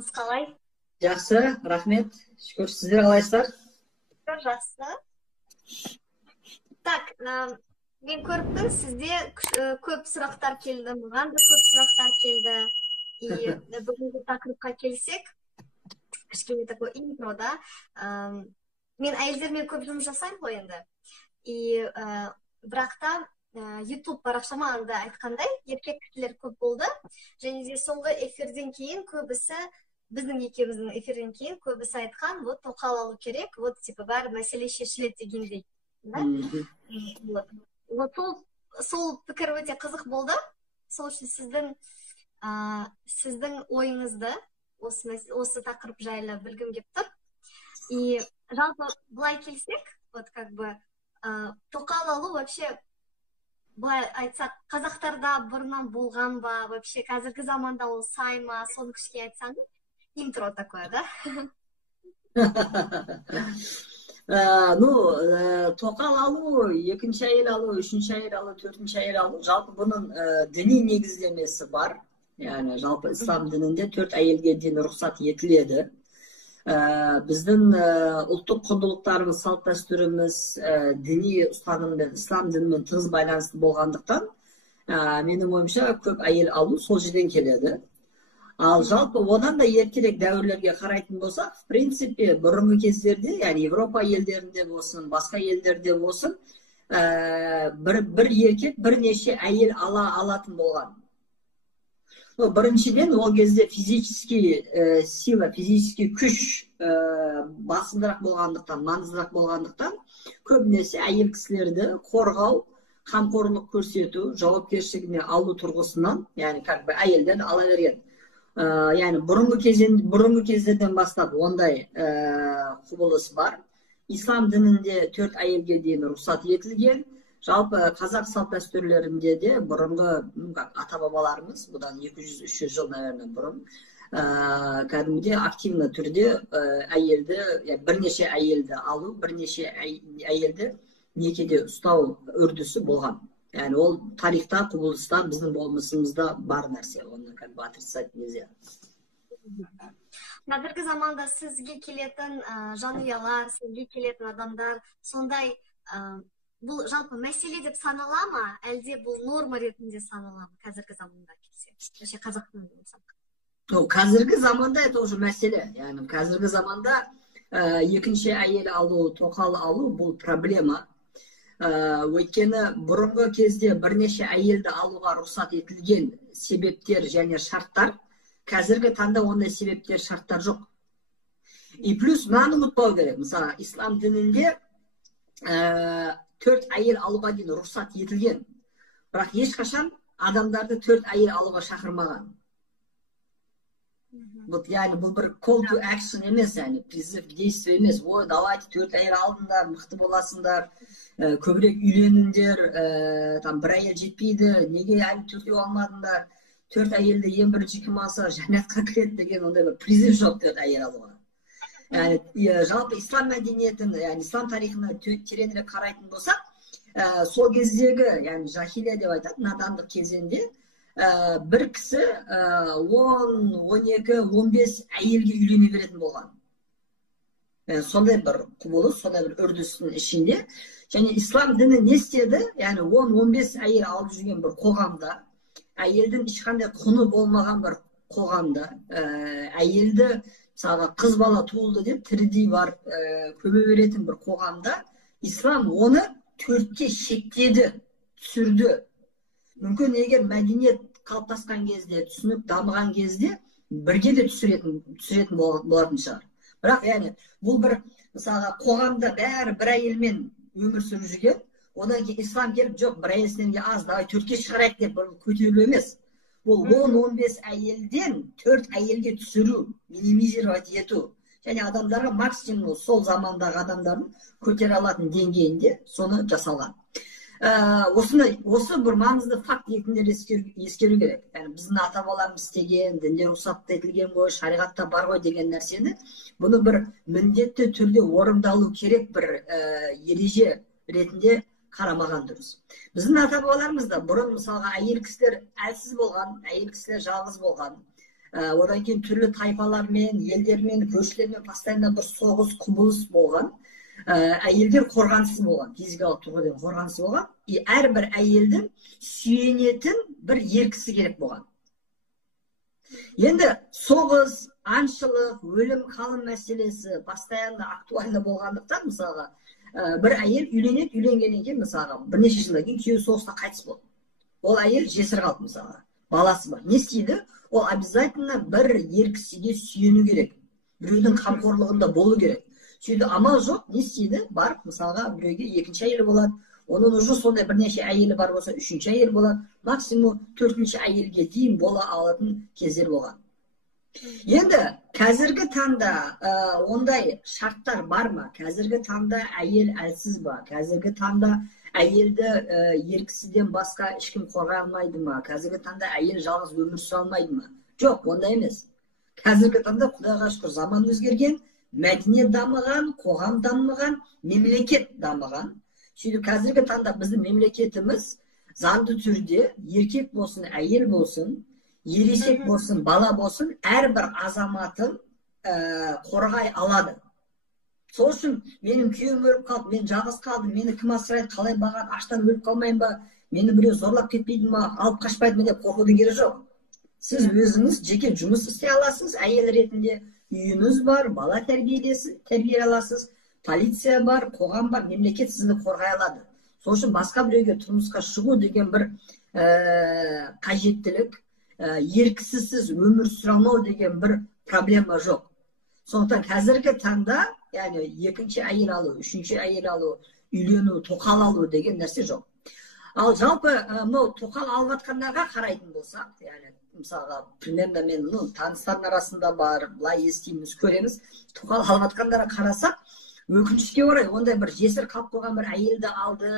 Қалай? Жақсы, рахмет. Шүкір, сіздер қалайсыздар? Жақсы. Так, мен көріп сізде көп сұрақтар келді, маған да көп сұрақтар келді. И бүгінгі тақырыпқа келсек, кішкене такой интро, да. Мен әйелдермен көп жұмыс жасаймын ғой енді. И бірақ та YouTube парақшама анда айтқандай, еркек кісілер көп болды. Және де соңғы эфирден кейін көбісі біздің екеуміздің эфирден кейін көбісі айтқан, вот тоқал алу керек, вот типа бәрі мәселе шешіледі дегендей. Вот сол пікір өте қызық болды. Сол үшін сіздің ойыңызды осы тақырып жайлы білгім келіп тұр. И жалпы былай келсек, вот как бы тоқал алу вообще былай айтсақ, қазақтарда бұрыннан болған ба, вообще қазіргі заманда ол сай ма, соны кішкене айтсаңыз. Интро такое, да? Тоқал алу, екінші әйел алу, үшінші әйел алу, төртінші әйел алу, жалпы бұның діни негіздемесі бар. Яғни жалпы ислам дінінде 4 әйелге дейін рұқсат етіледі. Біздің ұлттық құндылықтарымыз, салт дәстүріміз діни ұстаныммен, ислам дінімен тығыз байланысты болғандықтан, менің ойымша көп әйел алу сол жерден келеді. Ал жалпы одан да ертерек дәуірлерге қарайтын болсақ, в принципе, бұрынғы кездерде, яғни Европа елдерінде болсын, басқа елдерде болсын, бір еркек бірнеше әйел алатын болған. Біріншіден, ол кезде физический сила, физический күш басымдырақ болғандықтан, маңыздырақ болғандықтан, көбінесе әйел кісілерді қорғау, қамқорлық көрсету, жауапкершілігіне алу тұрғысынан, яғни әйелден ала берген. Яғни бұрынғы кездерден бастап ондай құбылыс бар. Ислам дінінде 4 әйелге дейін рұқсат етілген. Жалпы қазақ салт дәстүрлерінде де бұрынғы ата-бабаларымыз, бұдан 200-300 жыл наверное бұрын, кәдімгідей активно түрде бірнеше әйелді алу, бірнеше әйелді некеде ұстау үрдісі болған. Яғни ол тарихта, құбылыста, біздің болмысымызда бар нәрсе. Оны отрицать нельзя. Қазіргі заманда сізге келетін жанұялар, сізге келетін адамдар, сондай бұл жалпы мәселе деп санала ма, әлде бұл норма ретінде санала ма қазіргі заманда келсе? Қазақтың болсақ. Қазіргі заманда это уже мәселе. Яғни қазіргі заманда екінші әйел алу, тоқал алу бұл проблема. Өйткені бұрынғы кезде бірнеше әйелді алуға рұқсат етілген себептер және шарттар, қазіргі таңда ондай себептер, шарттар жоқ. И плюс мынаны ұмытпау керек. Мысалы, ислам дінінде 4 әйел алуға дейін рұқсат етілген. Бірақ ешқашан адамдарды 4 әйел алуға шақырмаған. Бұл бір call to action емес, призыв к действию емес. Ой, давайте 4 әйел алдыңдар, мықты боласыңдар, көбірек үйленіңдер, бір әйел жетпейді, неге әлі 4 алмадыңдар, 4 әйелді ең бірінші кім алса жәннатқа кіреді деген ондай бір призыв жоқ 4 әйел алуға. Жалпы ислам мәдениетін, ислам тарихына тереңірек қарайтын болсақ, сол кездегі, жахилия деп айтады, надандық кезеңде бір кісі 10, 12, 15 әйелге үйлене беретін болған. Сондай бір құбылыс, сондай бір үрдістің ішінде. Және ислам діні не істеді? 10-15 әйел алып жүрген бір қоғамда, әйелдің ешқандай құны болмаған бір қоғамда, әйелді мысалға қыз бала туылды деп тірідей бар көбе беретін бір қоғамда, ислам оны 4-ке шектеді, түсірді. Мүмкін егер мәдениет қалыптасқан кезде, түсінік дамыған кезде бірге де түсіретін болатын шығар. Бірақ, бұл бір, мысалға, қоғамда бәрі бір әйелмен өмір сүріп жүрген, одан кейін ислам келіп, жоқ, бір әйелсінен аз, давай 4-ке шығарайық деп көтерілу емес. Бұл 10-15 әйелден 4 әйелге түсіру, минимизировать ету. Және адамдарға максимум сол замандағы адамдардың көтере алатын деңгейінде соны жасалған. Осы бір маңызды факт ретінде ескеру керек. Біздің ата-бабаларымыз істеген, дінде рұқсат етілген ғой, шариғатта бар ғой деген нәрсені, бұны бір міндетті түрде орындалу керек бір ереже ретінде қарамаған дұрыс. Біздің ата-бабаларымыз да бұрын мысалға әйел кісілер әлсіз болған, әйел кісілер жалғыз болған, одан кейін түрлі тайпалармен, елдермен, көршілермен постоянно бір соғыс, құбылыс болған. Әйелдер қорғансыз болған, физикалық тұрғыдан қорғансыз болған. Әрбір әйелдің сүйенетін бір еркісі керек болған. Енді соғыс, аңшылық, өлім қалым мәселесі постоянно актуальны болғандықтан, мысалға, бір әйел үйленеді, үйленгеннен кейін, мысалға, бірнеше жылдан кейін күйеуі соғыста қайтыс болды. Ол әйел жесір қалды, мысалға, баласы бар. Не істейді? Ол обязательно бір еркісіге сүйену керек. Біреудің қамқорлығында болу керек. Сөйтіп амал жоқ, не істейді? Барып, мысалға, біреуге екінші әйелі болады. Оның уже сондай бірнеше әйелі бар болса, үшінші әйел болады. Максимум төртінші әйелге дейін бола алатын кездер болған. Енді қазіргі таңда ондай шарттар бар ма? Қазіргі таңда әйел әлсіз ба? Қазіргі таңда әйелді еркісіден басқа ешкім қорғай алмайды ма? Қазіргі таңда әйел жалғыз өмір сүре алмайды ма? Жоқ, ондай емес. Қазіргі таңда Құдайға шүкір заман өзгерген, мәдениет дамыған, қоғам дамыған, мемлекет дамыған. Сөйтіп қазіргі таңда біздің мемлекетіміз заңды түрде еркек болсын, әйел болсын, ересек болсын, бала болсын, әрбір азаматын қорғай алады. Сол үшін менің күйеуім өліп қалды, мен жалғыз қалдым, мені кім асырайды, қалай бағады, аштан өліп қалмайын ба, мені біреу зорлап кетпейді ма, алып қашпайды ма деп қорқудың керегі жоқ. Сіз өзіңіз жеке жұмыс істей аласыз, әйел ретінде үйіңіз бар, бала тәрбиелей аласыз, полиция бар, қоғам бар, мемлекет сізді қорғай алады. Сол үшін басқа біреуге тұрмысқа шығу деген бір қажеттілік, еркісіз өмір сүре алмау деген бір проблема жоқ. Сондықтан қазіргі таңда, яғни екінші әйел алу, үшінші әйел алу, үйлену, тоқал алу деген нәрсе жоқ. Ал жалпы тоқал алып жатқандарға қарайтын болсақ, яғни мысалға, примерно мен таныстардың арасында бар, былай естиміз, көреміз, тоқал алып жатқандарға қарасақ, өкінішке орай, ондай бір жесір қалып қойған бір әйелді алды,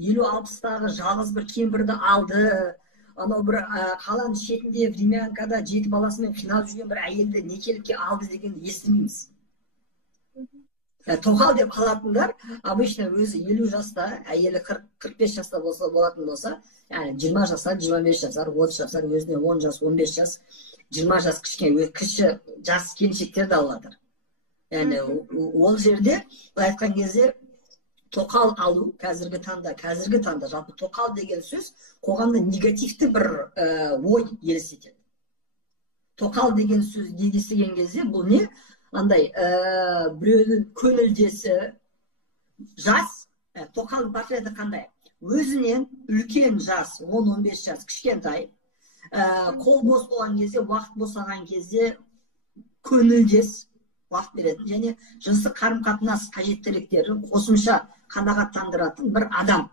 50-60-тағы жалғыз бір кемпірді алды, анау бір қаланың шетінде времянкада 7 баласымен қиналып жүрген бір әйелді некелікке алды дегенді естімейміз. Тоқал деп қалатындар обычно өзі 50 жаста, әйелі 40-45 жаста болатын болса, яғни 20 жасар, 25 жасар, 30 жасар, өзіне 10 жас, 15 жас, 20 жас кіші жас келіншектерді алады. Яғни ол жерде айтқан кезде тоқал алу қазіргі таңда жалпы тоқал деген сөз қоғамда негативті бір ой елестетеді. Тоқал деген сөз естіген кезде бұл не? Андай біреудің көңілдесі, жас, тоқалдың портреті қандай? Өзінен үлкен жас, 10-15 жас, кішкентай, қол бос болған кезде, уақыт босаған кезде көңілдес уақыт беретін, және жыныстық қарым-қатынас қажеттіліктерін қосымша қанағаттандыратын бір адам.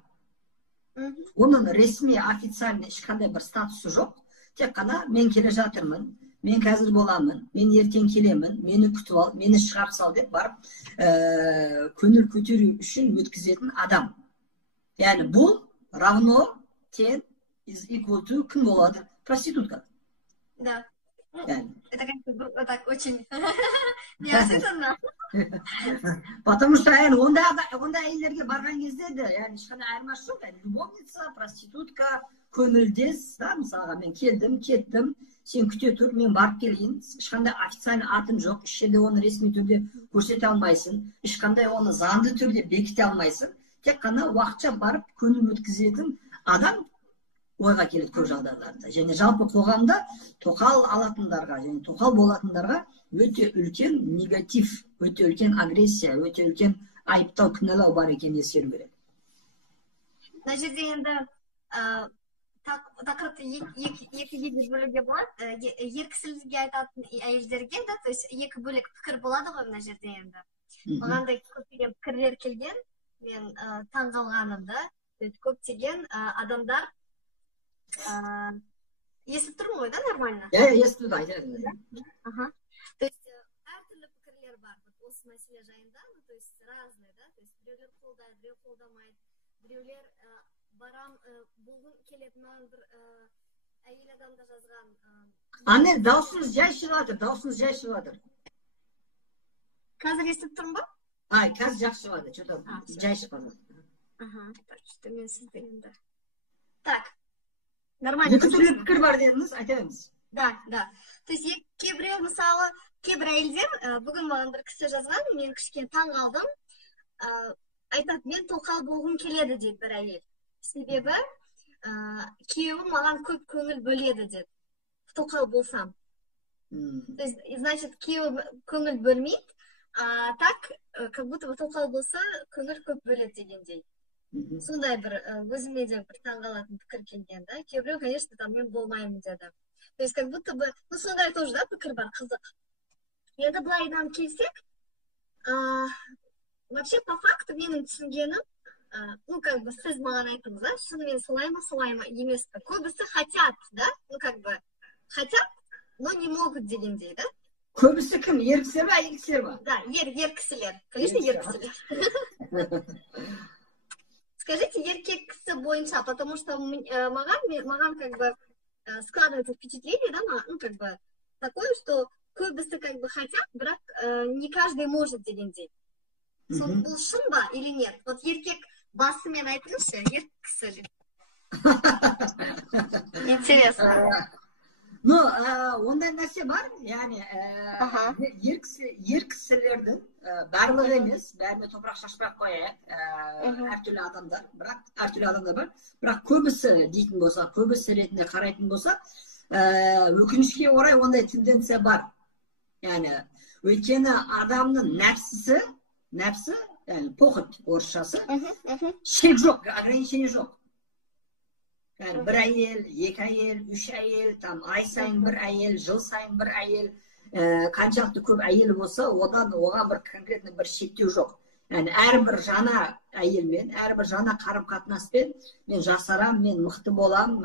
Оның ресми, официальный ешқандай бір статусы жоқ. Тек қана мен келе жатырмын, мен қазір боламын, мен ертең келемін, мені күтіп ал, мені шығарып сал деп барып, көңіл көтеру үшін өткізетін адам. Яғни бұл равно тең is equal to кім болады? Проститутка. Да. Это как-то так очень неожиданно. Потому что ондай әйелдерге барған кезде де, яғни ешқандай айырмашылық жоқ. Любовница, проститутка, көңілдес, мысалға мен келдім, кеттім, сен күте тұр, мен барып келейін. Ешқандай официальный атым жоқ, еш жерде оны ресми түрде көрсете алмайсың, ешқандай оны заңды түрде бекіте алмайсың. Тек қана уақытша барып көңіл өткізетін адам ойға келеді көп жағдайларда. Және жалпы қоғамда тоқал алатындарға, және тоқал болатындарға өте үлкен негатив, өте үлкен агрессия, өте үлкен айыптау, кінәлау бар екенін ескеру керек. Мына жерде енді тақырыпты екіге бөлуге болады. Еркісізге айтатын әйелдерге, то есть екі бөлек пікір болады ғой мына жерде енді. Маған да көптеген пікірлер келген, мен таң қалғанымда, көптеген адамдар естіп тұрмын ғой, да, нормально? Естіп тұрды, айтады. То есть әртүрлі пікірлер бар осы мәселе жайында, то есть разные, да, то есть біреулер қолдайды, біреу қолдамайды, біреулер барам, болғым келеді, маған бір әйел адамда жазған. Анне, даусыңыз жай шығып жатыр. Қазір естіп тұрмын ба? Қазір жақсы шығады, что-то жай шығып жатыр. Мен сізді енді. Так. Нормально. Екі түрлі пікір бар дедіңіз, айта беріңіз. Да. То есть кейбіреу мысалы кейбір әйелдер бүгін маған бір кісі жазған, мен кішкене таң қалдым. Айтады, мен тоқал болғым келеді дейді бір әйел. Себебі күйеуім маған көп көңіл бөледі деді. Тоқал болсам. То есть, значит, күйеуім көңіл бөлмейді, так, как будто бы тоқал болса, көңіл көп бөледі дегендей. Сондай бір өзіме де бір таң қалатын пікір келген, да. Кейбіреу, конечно, там мен болмаймын деді. То есть, как будто бы, ну, сондай тоже, да, пікір бар, қызық. Енді былайдан келсек, вообще, по факту, менің түсінгенім, ну, как бы, сіз маған айтыңыз, да, шынымен солай ма, емес пе? Көбісі хотят, да, ну, как бы, хотят, но не могут дегендей, да? Көбісі кім? Ер кісілер ма, әйел кісілер ма? Да, ер кісілер. Конечно, ер кісілер. Скажите, еркек кісі бойынша, потому что маған как бы складывается впечатление, да, ну, как бы, такое, что көбісі как бы хотят, бірақ не каждый может дегендей. Бұл шын ба или нет? Вот еркек басымен айтыңызшы, ер кісі. Интересно. Ну, ондай нәрсе бар, яғни ер кісілердің барлығы емес, бәріне топырақ шашпақ қояйық, әртүрлі адамдар бар, бірақ көбісі дейтін болса, көбісі ретінде қарайтын болса, өкінішке орай ондай тенденция бар. Яғни, өйткені адамның нәпсі, яғни похоть орысшасы, шек жоқ, ограничение жоқ. Yani bir ayel, екі ayel, үш ayel, там ай сайын бір ayel, жыл сайын бір ayel, қаншалықты көп ayel болса, оған бір конкретно бір шектеу жоқ. Yani әрбір жаңа ayelмен, әрбір жаңа қарым-қатынаспен мен жасарам, мен мықты болам,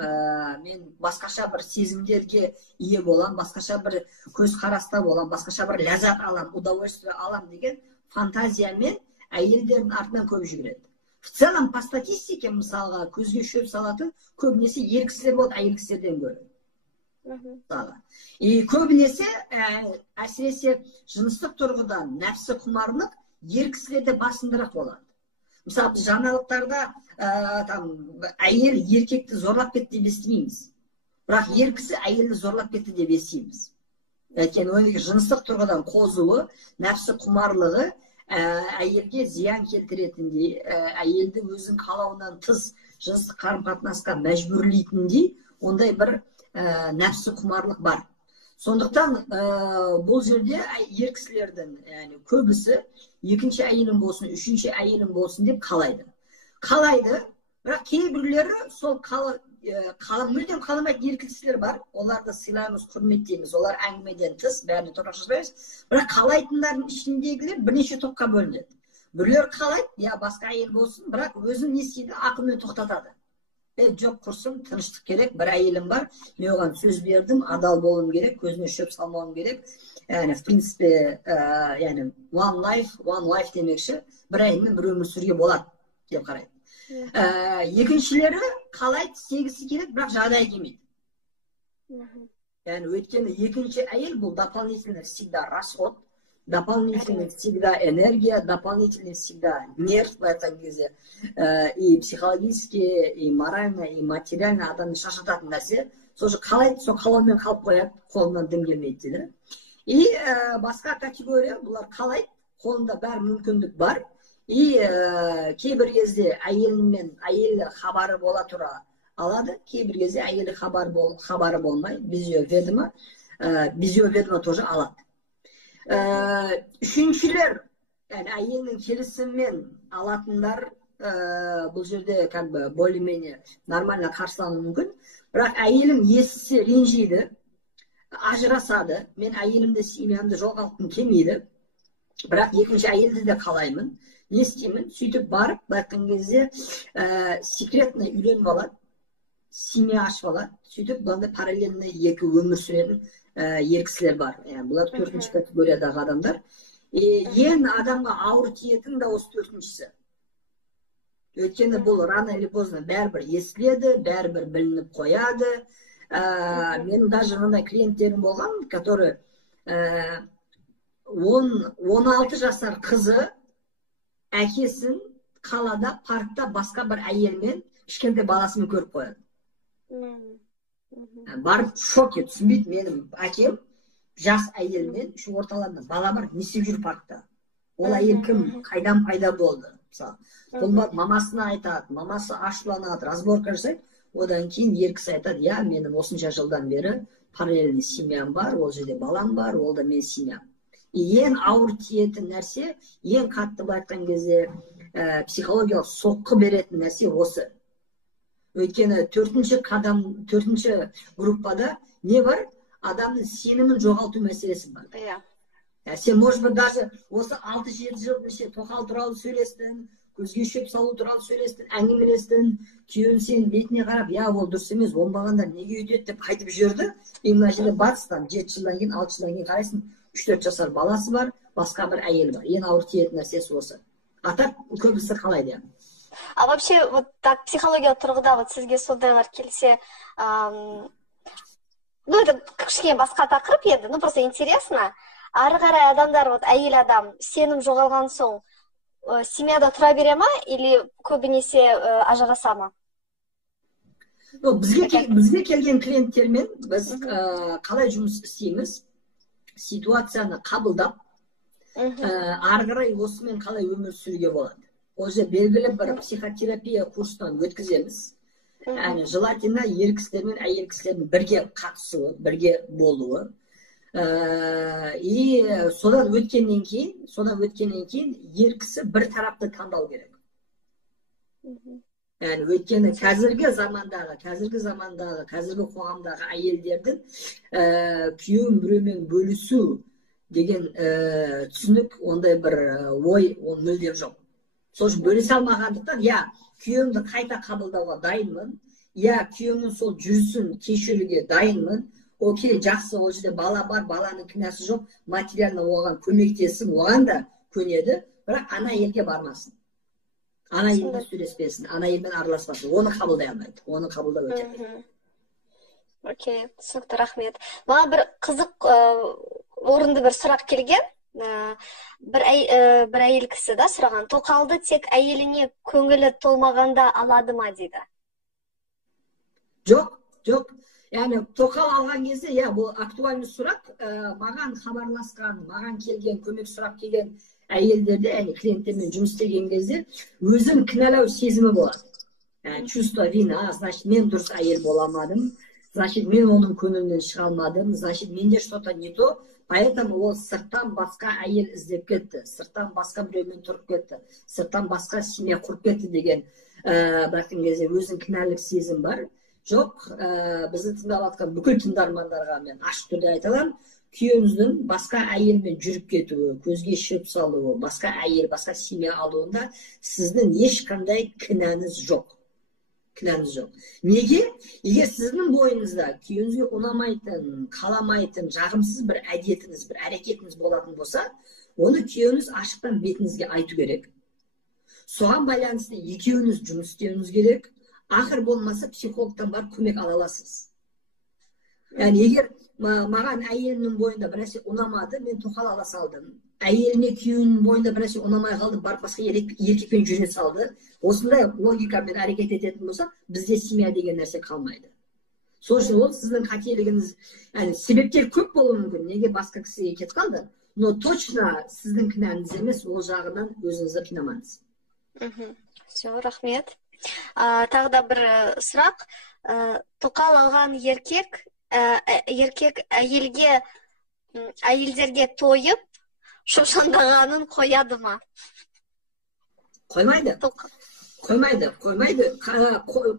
мен басқаша бір сезімдерге ие болам, басқаша бір көзқараста болам, басқаша бір ләззат алам, удовольствие алам деген фантазиямен ayelдердің артынан көп жүгіреді. В целом, по статистике, мысалға, көзге шөп салатын, көбінесе ер кісілер болады, әйел кісілерден гөрі. И көбінесе, әсіресе жыныстық тұрғыдан нәпсі құмарлық ер кісілерде басындырақ болады. Мысалы, біз жаңалықтарда әйел еркекті зорлап кетті деп естімейміз. Бірақ ер кісі әйелді зорлап кетті деп естиміз. Өйткені жыныстық тұрғыдан қозуы, нәпсі құмарлығы әйелге зиян келтіретіндей, әйелді өзін қалауынан тыс жыныстық қарым-қатынасқа мәжбүрлейтіндей, ондай бір нәпсі құмарлық бар. Сондықтан бұл жерде ер кісілердің көбісі екінші әйелім болсын, үшінші әйелім болсын деп қалайды. Бірақ кейбіреулері сол мүлдем қаламайтын ер кісілер бар. Оларды сыйлаймыз, құрметтейміз. Олар әңгімеден тыс, бәріне топырақ шашпаймыз. Бірақ қалайтындардың ішіндегілер бірнеше топқа бөлінеді. Біреулер қалайды, басқа әйел болсын, бірақ өзін не істейді, ақылмен тоқтатады. Жоқ, құрсын, тыныштық керек, бір әйелім бар, мен оған сөз бердім, адал болуым керек, көзіне шөп салмауым керек. В принципе, one life демекші, бір әйелмен бір өмір сүруге болады деп қарайды. Екіншілері қалайды, істегісі келеді, бірақ жағдай келмейді. Өйткені екінші әйел бұл дополнительно всегда расход, дополнительно всегда энергия, дополнительно всегда нерв в этом кезде, и психологически, и морально, и материально адамды шаршататын нәрсе. Сол же қалайды, сол қалаумен қалып қояды, қолынан дым келмейді дейді. И басқа категория, бұлар қалайды, қолында бәрі мүмкіндік бар. И кейбір кезде әйелі хабары бола тұра алады, кейбір кезде әйелі хабары болмай, безиоведомо тоже алады. Үшіншілер, әйелінің келісіммен алатындар бұл жерде более-менее нормально қарсылануы мүмкін. Бірақ әйелім естісе ренжиді, ажырасады, мен әйелімді семьямды жоғалтқым келмейді, бірақ екінші әйелді де қалаймын. Не істеймін? Сөйтіп барып, бәлкім кезде секретно үйленіп алады, семья ашып алады. Сөйтіп, бұнда параллельно екі өмір сүретін ер кісілер бар. Бұлар төртінші категориядағы адамдар. Ең адамға ауыр тиетін да осы төртіншісі. Өйткені бұл рано или поздно бәрібір естіледі, бәрібір білініп қояды. Менің даже мындай клиенттерім болған, который 16 жасар қызы әкесін қалада, паркта басқа бір әйелмен кішкентай баласымен көріп қояды. Барып шок еді, түсінбейді. Менің әкем жас әйелмен şu орталарында бала бар, не істеп жүр паркта? Ол әйел кім, қайдан пайда болды? Мысалы, бұл мамасына айтады, мамасы ашуланады, разборка жасайды. Одан кейін ер кісі айтады, я, менің осынша жылдан бері параллельный семьям бар, ол жерде балам бар, ол да мен семьям. Ең ауыр тиетін нәрсе, ең қатты былай айтқан кезде психологиялық соққы беретін нәрсе осы. Өйткені төртінші группада не бар? Адамның сенімін жоғалту мәселесі бар. Сен, может быть, даже осы 6-7 жыл тоқал туралы сөйлестің, көзге шөп салу туралы сөйлестің, әңгімелестің, күйеуің сенің бетіне қарап, я, ол дұрыс емес, оңбағандар неге өйтеді деп айтып жүрді. Мына жерде батыстан 7 жылдан кейін, 6 жылдан кейін қарайсың, 3-4 жасар баласы бар, басқа бір әйел бар. Ең ауыр тиетін нәрсесі осы. Атап көбісі қалайды. А вообще, вот так психологиялық тұрғыда вот сізге сондайлар келсе, ну, это кішкене басқа тақырып еді, ну, просто интересно. Ары қарай адамдар, вот әйел адам, сенім жоғалған соң, семьяда тұра бере ма, или көбінесе ажыраса ма? Бізге келген клиенттермен біз қалай жұмыс істейміз? Ситуацияны қабылдап, ары қарай осымен қалай өмір сүруге болады. Ол же белгілі бір психотерапия курсынан өткіземіз. Желательно ер кісілер мен әйел кісілердің бірге қатысуы, бірге болуы. И содан өткеннен кейін ер кісі бір тарапты таңдау керек. Өйткені қазіргі қоғамдағы әйелдердің күйеуін біреумен бөлісу деген түсінік, ондай бір ой, ол мүлдем жоқ. Сол үшін бөлісе алмағандықтан, я, күйеуімді қайта қабылдауға дайынмын, я, күйеуімнің сол жүрісін кешіруге дайынмын. Окей, жақсы, ол жерде бала бар, баланың кінәсі жоқ, материально оған көмектесін, оған да көнеді, бірақ ана елге бармасын. Ана елмен сөйлеспесін, ана елмен араласпасын. Оны қабылдай алмайды, оны қабылдау өте қиын. Окей, түсінікті, рахмет. Маған бір қызық орынды бір сұрақ келген. Бір әйел кісі да сұраған, тоқалды тек әйеліне көңілі толмағанда алады ма дейді? Жоқ. Яғни тоқал алған кезде, бұл актуальный сұрақ, маған хабарласқан, маған келген, көмек сұрақ келген әйелдерде, клиенттермен жұмыс істеген кезде өзін кінәлау сезімі болады. Чувство вина, значит, мен дұрыс әйел боламадым, значит, мен оның көңілінен шыға алмадым, значит, менде что-то не то, поэтому ол сырттан басқа әйел іздеп кетті, сырттан басқа біреумен тұрып кетті, сырттан басқа семья құрып кетті деген бәлкім кезде өзін кінәлік сезім бар. Жоқ, бізді тыңдап жатқан бүкіл тыңдармандарға мен ашық түрде айта аламын, күйеуіңіздің басқа әйелмен жүріп кетуі, көзге шөп салуы, басқа әйел, басқа семья алуында сіздің ешқандай кінәңіз жоқ. Неге? Егер сіздің бойыңызда күйеуіңізге ұнамайтын, қаламайтын, жағымсыз бір әдетіңіз, бір әрекетіңіз болатын болса, оны күйеуіңіз ашықтан бетіңізге айту керек. Соған байланысты екеуіңіз жұмыс істеуіңіз керек. Ақыр болмаса психологтан барып көмек ала аласыз. Яғни егер маған әйелінің бойында бір нәрсе ұнамады, мен тоқал ала салдым. Әйеліне күйеуінің бойында бір нәрсе ұнамай қалды, барып басқа еркекпен жүре салды. Осындай логикамен әрекет ететін болса, бізде семья деген нәрсе қалмайды. Сол үшін ол сіздің қателігіңіз, себептер көп болуы мүмкін, неге басқа кісіге кетіп қалды, но точно сіздің кінәңіз емес, ол жағынан өзіңізді қинамаңыз. Все, рахмет. Тағы да бір сұрақ. Тоқал алған еркек әйелдерге тойып, шошаңдағанын қояды ма? Қоймайды.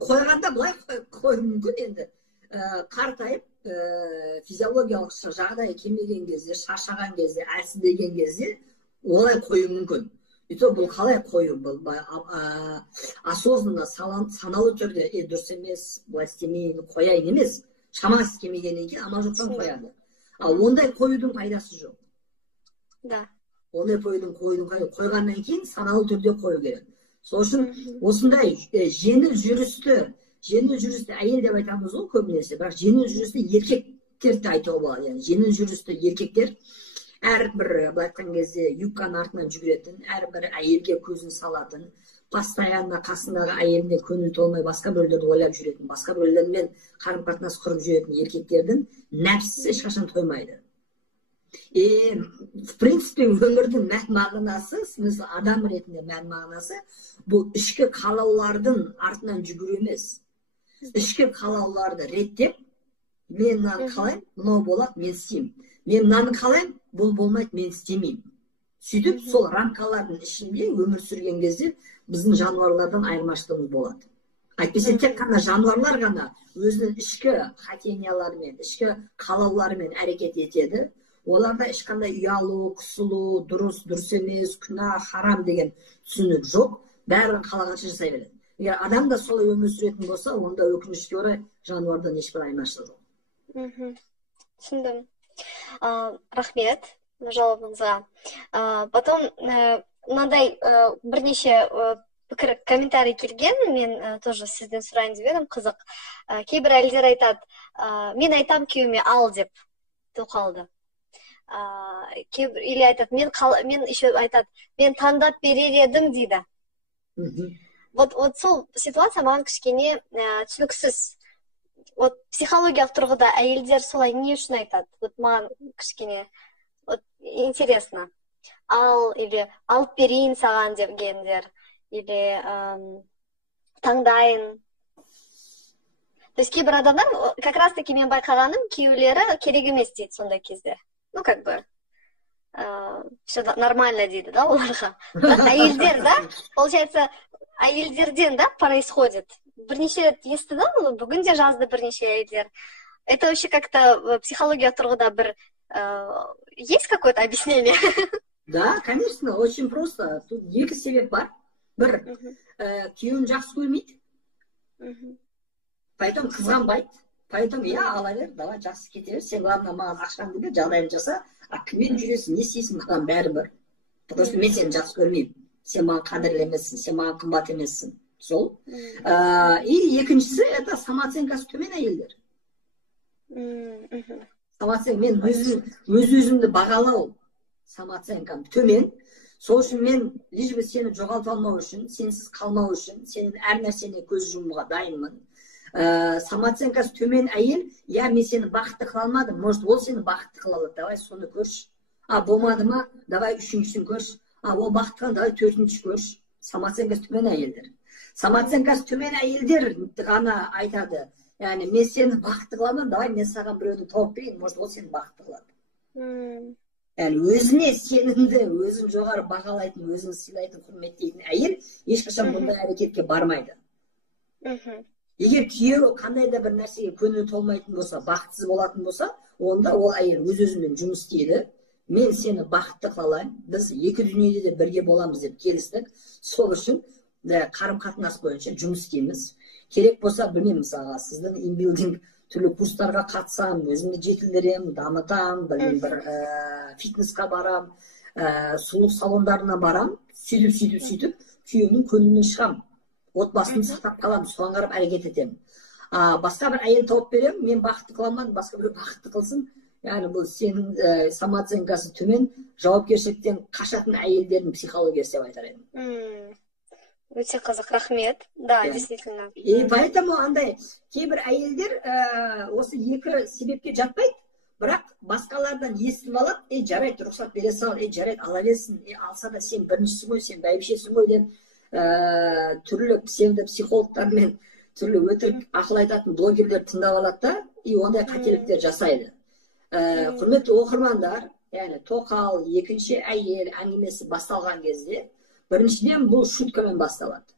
Қойғанда былай қою мүмкін енді. Қартайып, физиологиялық жағдай келмеген кезде, шаршаған кезде, әлсіздеген кезде, олай қою мүмкін. Бұл қалай қою? Осознанно, саналы түрде, дұрыс емес, былай істемейін, қояйын емес. Шамасы келмегеннен кейін амал жоқтан қояды. Ондай қоюдың пайдасы жоқ. Да. Ондай қойғаннан кейін саналы түрде қою керек. Сол үшін осындай жеңіл жүрісті әйел деп айтамыз ғой көбінесе, бірақ жеңіл жүрісті еркектерді айтуға болады. Жеңіл жүрісті еркектер әрбір, былай айтқан кезде, юбканың артынан жүгіретін, әрбір әйелге көзін салатын, постоянно қасындағы әйеліне көңіл толмай басқа біреулерді ойлап жүретін, басқа біреулермен қарым қатынас құрып жүретін еркектердің нәпсісі ешқашан тоймайды. В принципе, өмірдің мән мағынасы, смысл адам ретінде мән мағынасы, бұл ішкі қалаулардың артынан жүгіру емес. Ішкі қалауларды реттеп, мен мынаны қалаймын, мынау болады, мен істеймін. Мен мынаны қалаймын, бұл болмайды, мен істемеймін. Сөйтіп, сол рамкалардың ішінде өмір сүрген кезде біздің жануарлардан айырмашылығымыз болады. Әйтпесе тек қана жануарлар ғана өзінің ішкі хотенияларымен, ішкі қалауларымен әрекет етеді. Оларда ешқандай ұялу, қысылу, дұрыс емес, күнә, харам деген түсінік жоқ. Бәрін қалағанша жасай береді. Егер адам да солай өмір сүретін болса, онда өкінішке орай жануардан ешбір айырмашылығы жоқ. Түсіндім. Рахмет жауабыңызға. Потом мынандай бірнеше пікір, комментарий келген, мен тоже сізден сұрайын деп едім, қызық. Кейбір әйелдер айтады, мен айтам күйеуіме ал деп тоқалды. Или айтады, мен еще айтады, мен таңдап берер едім дейді. Вот сол ситуация маған кішкене түсініксіз. Вот психологиялық тұрғыда әйелдер солай не үшін айтады? Вот маған кішкене интересно. Ал, или алып берейін саған дегендер, или таңдайын. То есть кейбір адамдар, как раз таки мен байқағаным, күйеулері керек емес дейді сондай кезде. Ну, как бы, все нормально дейді, да, оларға. Әйелдер, да, получается, әйелдерден, да, происходит. Бірнеше рет естідім, бүгін де жазды бірнеше әйелдер. Это вообще как-то психология тұрғыда бір... Есть какое-то объяснение? Да, конечно, очень просто. Тут екі себеп бар. Бір, күйеуін жақсы көрмейді. Поэтому қызғанбайды. Поэтому, ала бер, давай жақсы кете бер. Сен главное маған ақшаңды бер, жағдайын жаса, кіммен жүресің, не істейсің, маған бәрі бір. Потому что мен сені жақсы көрмеймін. Сен маған қадірлемессің, сен маған қымбат емессің. Сол. И екіншісі, это самооценкасы төмен әйелдер. Самооценка, мен өз-өзімді бағалау самооценкам төмен. Сол үшін мен лишь бы сені жоғалтып алмау үшін, сенсіз қалмау үшін, сенің әр нәрсене көз жұмуға дайынмын. Самооценкасы төмен әйел, мен сені бақытты қыла алмадым, может ол сені бақытты қыла алады, давай соны көрші. Болмады ма, давай үшіншісін көрші. Ол бақытты қылған, давай төртінші көрші. Самооценкасы төмен әйелдер. Самооценкасы төмен әйелдер ғана айтады, яғни мен сені бақытты қыламын, давай мен саған біреуді тауып берейін, может ол сені бақытты қылады. Яғни өзіне сенімді, өзін жоғары бағалайтын, өзін сыйлайтын, құрметтейтін әйел ешқашан бұндай әрекетке бармайды. Егер күйеуі қандай да бір нәрсеге көңілі толмайтын болса, бақытсыз болатын болса, онда ол әйел өз-өзімен жұмыс істейді. Мен сені бақытты қылайын, біз екі дүниеде де бірге боламыз деп келістік. Сол үшін қарым-қатынас бойынша жұмыс істейміз. Керек болса, білмеймін, мысалға, сіздің инбилдинг түрлі курстарға қатысам, өзімді жетілдірем, дамытам, бір фитнесқа барам, сұлулық салондарына барам, сөйтіп, күйеуімнің көңілінен шығам. Отбасымды сақтап қалам, соған қарап әрекет етемін. Басқа бір әйел тауып беремін, мен бақытты қыламын, басқа бір бақытты қылсын. Яғни бұл сенің самооценкасы төмен, жауапкершіліктен қашатын әйелдердің психологиясы деп айтар едім. Өте қызық, рахмет. Да, действительно. И поэтому андай кейбір әйелдер осы екі себепке жатпайды, бірақ басқалардан естіп алады, жарайды, рұқсат бере сал, жарайды, ала берсін, алса да сен біріншісің ғой, сен бәйбішесің ғой деп түрлі психологтар мен түрлі өтірік ақыл айтатын блогерлер тыңдап алады да, и ондай қателіктер жасайды. Құрметті оқырмандар, яғни тоқал, екінші әйел әңгімесі басталған кезде, біріншіден бұл шуткамен басталады.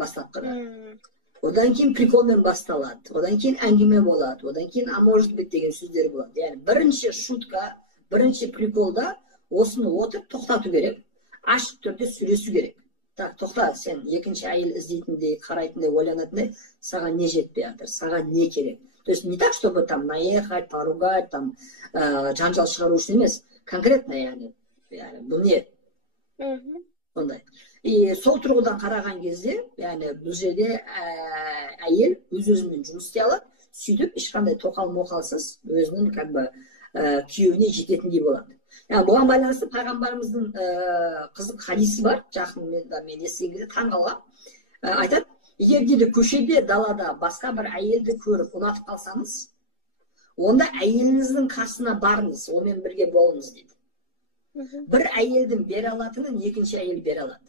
Бастапқыда. Одан кейін приколмен басталады, одан кейін әңгіме болады, одан кейін а может быть деген сөздер болады. Яғни бірінші шутка, бірінші приколда осыны отырып тоқтату керек, ашық түрде сөйлесу керек. Так, тоқта, сен екінші әйел іздейтіндей, қарайтындай, ойланатындай, саған не жетпей жатыр, саған не керек. То есть не так, чтобы там наехать, поругать, там жанжал шығару үшін емес, конкретно, яғни бұл не? Сондай. И сол тұрғыдан қараған кезде, яғни бұл жерде әйел өз-өзімен жұмыс істей алады, сөйтіп ешқандай тоқал-моқалсыз өзінің күйеуіне жететіндей болады. Бұған байланысты пайғамбарымыздың қызық хадисі бар, жақын мен естіген кезде таң қалғам. Айтады, егер дейді көшеде, далада басқа бір әйелді көріп ұнатып қалсаңыз, онда әйеліңіздің қасына барыңыз, онымен бірге болыңыз дейді. Бір әйелдің бере алатынын екінші әйел бере алады.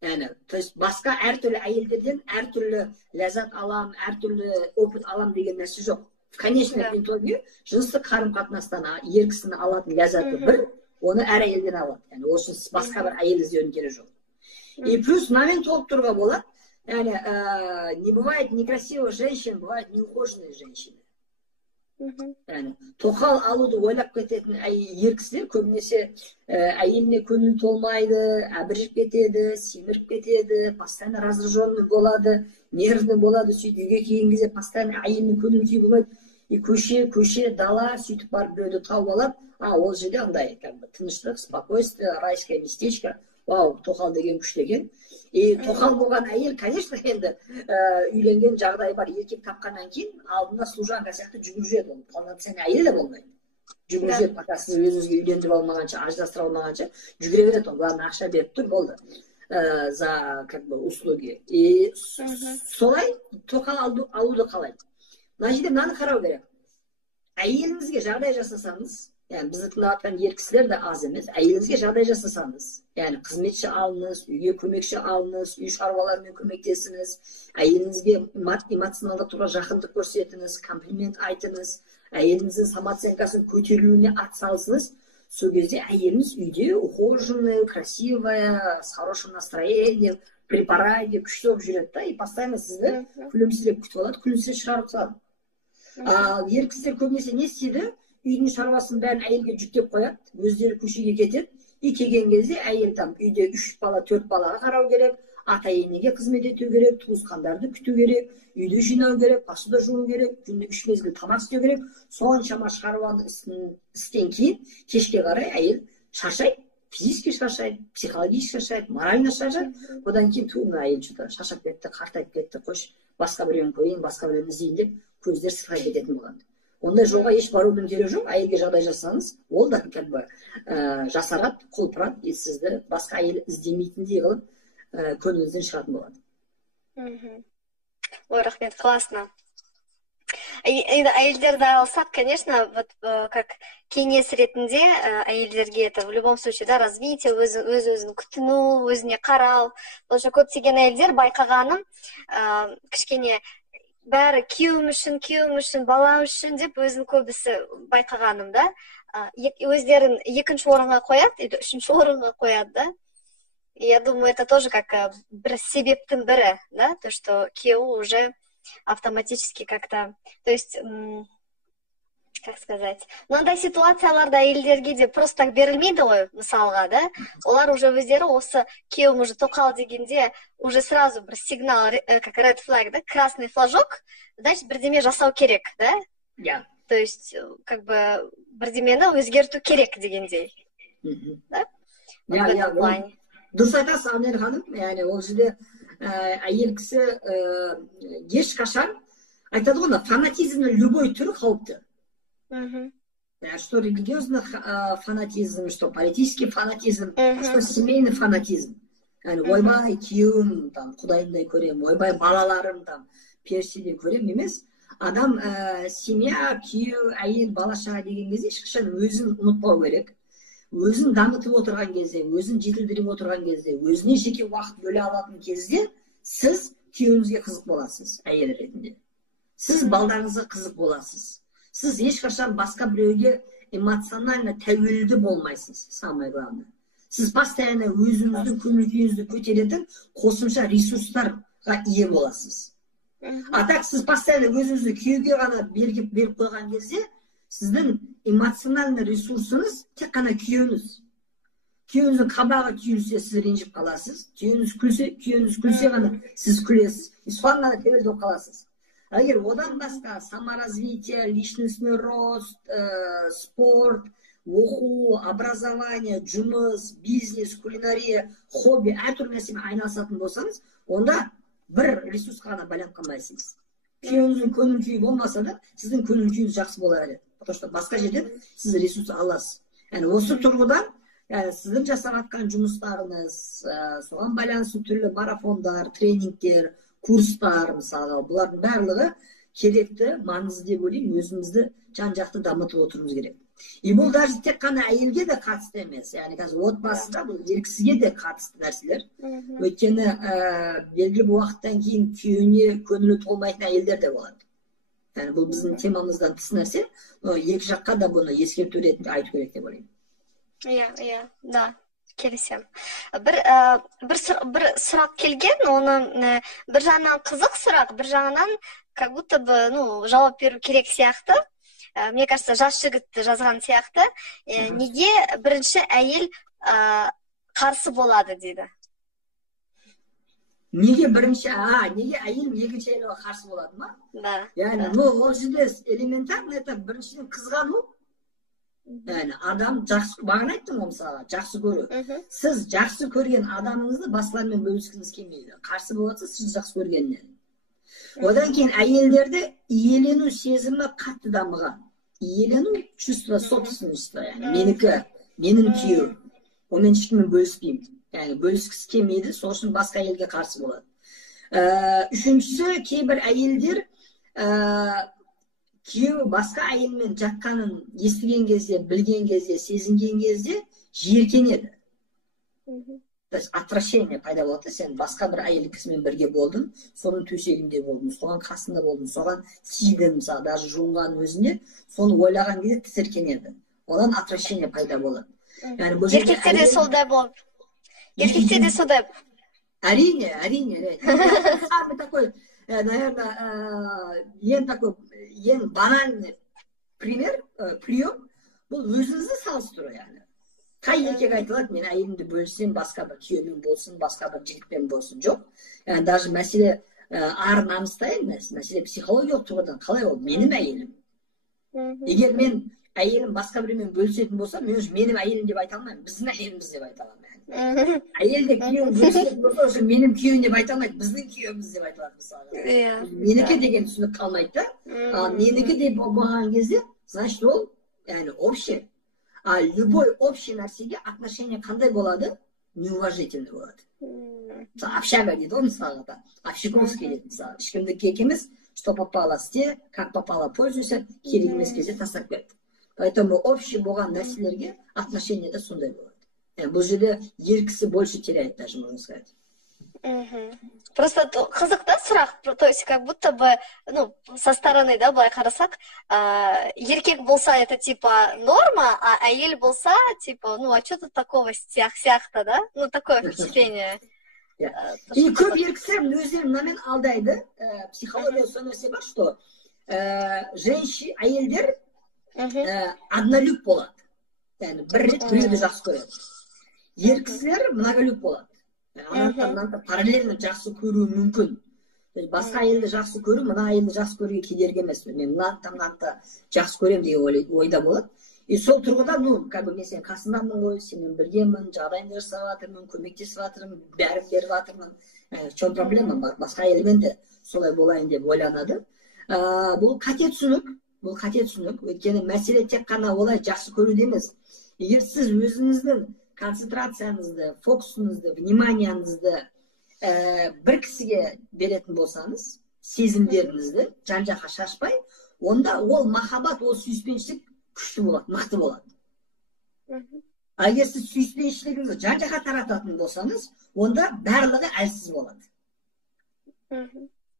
Yani, başka her türlü әйелдерден әртүрлі ләззат алам, әртүрлі опыт алам деген нәрсе жоқ. Конечно, мен итоге жыныстық қарым-қатынастан ер кісіні алатын ләззаты бір, оны әр әйелден алады. Yani, осы басқа бір әйел іздеудің керегі жоқ. И плюс мынамен толықтыруға болады. Yani, не бывает некрасивых женщин, бывают неухоженные женщины. Yani, тоқал алуды ойлап кететін ер кісілер көбінесе әйеліне көңіл толмайды, әбіржіп кетеді, семіріп кетеді, постоянно раздраженный болады, нервный болады, сөйтіп үйге келген кезде постоянно әйелінің көңіл күйі болмайды. И көше, дала сөйтіп барып біреуді тауып алады. Ол жерде андай, тыныштық, спокойствие, райское местечко. Вау, тоқал деген күшті екен. И тоқал болған әйел, конечно, енді үйленген жағдай бар, еркек тапқаннан кейін алдында служанка сияқты жүгіріп жүреді. Ол полноценный әйел де болмайды. Жүгіріп жүреді, пока сіз өзіңізге үйлендіріп алмағанша, ажырастыра алмағанша жүгіре береді. Главное, ақша беріп тұр, болды. За услуги. И солай тоқал алуды қалайды. Мына жерде мынаны қарау керек. Әйеліңізге жағдай жасасаңыз, yani bizi tınlatkan yer kişiler de az emez. Әйеліңізге жағдай жасасаңыз, yani қызметші алыңыз, үйге көмекші алыңыз, үй шаруаларымен көмектесіңіз, әйеліңізге эмоционалдық тұрға жақындық көрсетіңіз, комплимент айтыңыз, әйеліңіздің самооценкасын көтерілуіне атсалысыңыз, сол кезде әйеліңіз үйде ухоженная, красивая, с хорошим настроением, при параде күшті болып жүреді да, и постоянно сізді күлімсіреп күтіп алады, күлімсіреп шығарып салады. Ал ер кісілер көбінесе не істейді? Үйдің шаруасын бәрін әйелге жүктеп қояды, өздері көшеге кетеді. И келген кезде әйел үйде 3 бала, 4 балаға қарау керек, ата-енеге қызмет ету керек, туысқандарды күту керек, үйді жинау керек, посуда жуу керек, күнде 3 мезгіл тамақ істеу керек. Соншама шаруаны істен кейін кешке қарай әйел шаршайды, физически шаршайды, психологически шаршайды, морально шаршайды. Одан кейін мына әйел шаршап кетті, қартайып кетті, қош басқа біреуін көрейін, басқа біреуін іздейін деп көздер сырғай кететін болады. Ондай жолға еш барудың керегі жоқ. Әйелге жағдай жасаңыз, ол да жасарады, құлпырады, сізді басқа әйел іздемейтіндей қылып көңіліңізден шығатын болады. Ой, рахмет, классно. Әйелдерді алсақ, конечно, вот как кеңес ретінде әйелдерге это в любом случае, да, развитие, өз-өзін күтіну, өзіне қарау. Тоже көптеген әйелдер байқағаным, кішкене бәрі күйеуім үшін, балам үшін деп өзін көбісі байқағаным да. Өздерін екінші орынға қояды, үшінші орынға қояды да. Я думаю, это тоже как бір себептің бірі, да, то, что күйеуі уже автоматически как-то, то есть, как сказать, мынандай ситуацияларда әйелдерге де просто так берілмейді ғой, мысалға, да, олар уже өздері осы күйеуім уже тоқал дегенде уже сразу бір сигнал, как red flag, да, красный флажок, значит, бірдеме жасау керек, да? Ja. То есть, как бы, бірдемені өзгерту керек дегендей. Да? В этом плане. Дұрыс айтасыз, Анер ханым, яғни ол жерде әйел кісі ешқашан айтады ғой, фанатизмнің любой түрі қауіпті. Что религиозный фанатизм, что политический фанатизм, что семейный фанатизм. Ойбай күйеуім, құдайымдай көрем, ойбай балаларым, періштедей көрем емес. Адам семья, күйеу, әйел, бала-шаға деген кезде ешқашан өзін ұмытпау керек. Өзін дамытып отырған кезде, өзін жетілдіріп отырған кезде, өзіне жеке уақыт бөле алатын кезде, сіз күйеуіңізге қызық боласыз, әйел ретінде. Сіз балдарыңызға қызық боласыз. Сіз ешқашан басқа біреуге эмоционально тәуелді болмайсыз, самое главное. Сіз постоянно өзіңіздің көңіл күйіңізді көтеретін қосымша ресурстарға ие боласыз. А так сіз постоянно өзіңізді күйеуге ғана беріп қойған кезде, сіздің эмоциональный ресурсыңыз тек қана күйеуіңіз. Күйеуіңіздің қабағы түйілсе, сіз ренжіп қаласыз. Күйеуіңіз күлсе ғана сіз күлесіз. Соған ғана тәуелді болып қаласыз. Егер одан басқа саморазвитие, личностный рост, спорт, оқу, образование, жұмыс, бизнес, кулинария, хобби, әртүрлі нәрсемен айналысатын болсаңыз, онда бір ресурсқа ғана байланып қалмайсыз. Күйеуіңіздің көңіл күйі болмаса да, сіздің көңіл күйіңіз жақсы бола береді. то что басқа жерден сіз ресурс аласыз. Осы тұрғыдан сіздің жасап жатқан жұмыстарыңыз, соған байланысты түрлі марафондар, тренингтер, курстар, мысалы, бұлардың барлығы керекті, маңызды деп ойлаймын, өзімізді жан-жақты дамытып отыруымыз керек. И бұл даже тек қана әйелге де қатысты емес, қазір отбасыда бұл ер кісіге де қатысты нәрселер. Өйткені белгілі бір уақыттан кейін күйеуіне көңілі толмайтын әйелдер де болады. Бұл біздің темамыздан тыс нәрсе, екі жаққа да бұны ескерту ретінде айту керек деп ойлаймын. Иә, да, келісемін. Бір сұрақ келген, оны бір жағынан қызық сұрақ, бір жағынан как будто бы, жауап беру керек сияқты. Мне кажется, жас жігітті жазған сияқты. Неге бірінші әйел қарсы болады дейді? Неге әйел екінші әйелге қарсы болады ма? Да. Ол жерде элементарно, это біріншіден қызғану. Адам жақсы, бағана айттым ғой, мысалы, жақсы көру. Сіз жақсы көрген адамыңызды басқалармен бөліскіңіз келмейді. Қарсы боласыз сіз жақсы көргеннен. Одан кейін әйелдерде иелену сезімі қатты дамыған. Иелену чувство собственности, менікі, менің күйеу. Онымен ешкіммен бөліспеймін. Бөліскісі келмейді, сол үшін басқа әйелге қарсы болады. Үшіншісі, кейбір әйелдер күйеуі басқа әйелмен жатқанын естіген кезде, білген кезде, сезінген кезде жиіркенеді. Отвращение пайда болады. Сен басқа бір әйел кісімен бірге болдың, соның төсегінде болдың, соған қасында болдың, соған тидің, мысалы, даже жуынған өзіне, соны ойлаған кезде тітіркенеді. Одан отвращение пайда болады. Еркекте де солдай болып. Еркекте де солдай. Әрине. Самый такой, наверное, ең банальный прием, бұл өзіңізді салыстыру, Қай еркек айтылады, мен әйелімді бөлсем, басқа бір күйеумен болсын, басқа бір жігітпен болсын, жоқ. Даже мәселе ар намыста емес, мәселе психологиялық тұрғыдан қалай ол менің әйелім. Егер мен әйелім басқа біреумен бөлісетін болса, мен уже менің әйелім деп айта алмаймын, біздің әйеліміз деп айта аламын. Әйелде күйеуін бөлісетін болса, уже менің күйеуім деп айта алмайды, біздің күйеуіміз деп айталады, мысалы. Менікі деген түсінік қалмайды да. Менікі деп болған кезде, значит, ол, общее. А любой общий нәрсеге отношение қандай болады? Неуважительный болады. Общага дейді ғой, мысалы, общаковский дейді, мысалы. Ешкімдікі емес, что попало сте, как попало пользуйся, керек емес кезде тастап кетті. Поэтому общий болған нәрселерге отношение да сондай болады. Бұл жерде ер кісі больше теряет, даже можно сказать. Просто қызық да сұрақ, то есть как будто бы, со стороны, да, былай қарасақ, еркек болса это типа норма, а әйел болса типа, а что тут такого сияқты, да? Такое впечатление. И көп ер кісілер өздерін мынамен алдайды. Психология сол нәрсе бар, что әйелдер однолюб болады. Бір рет біреуді жақсы көреді. Ер кісілер многолюб болады. Анантан параллельно жақсы көру мүмкін. Басқа әйелді жақсы көру, мына әйелді жақсы көруге кедергі емес. Мен мынанты жақсы көрем деген ойда болады. И сол тұрғыда, мен сен қасындамын ғой, сенен біргемін, жағдайымды жасап жатырмын, көмектесіп жатырмын, бәрін беріп жатырмын. В чем проблема бар? Басқа әйелмен де солай болайын деп ойланады. Бұл қате түсінік. Өйткені мәселе тек қана олай жақсы көруде емес. Егер сіз өзіңіздің концентрацияңызды, фокусыңызды, вниманияңызды бір кісіге беретін болсаңыз, сезімдеріңізді жан-жаққа шашпай, онда ол махаббат, ол сүйіспеншілік күшті болады, мықты болады. А егер сіз сүйіспеншілігіңізді жан-жаққа тарататын болсаңыз, онда барлығы әлсіз болады.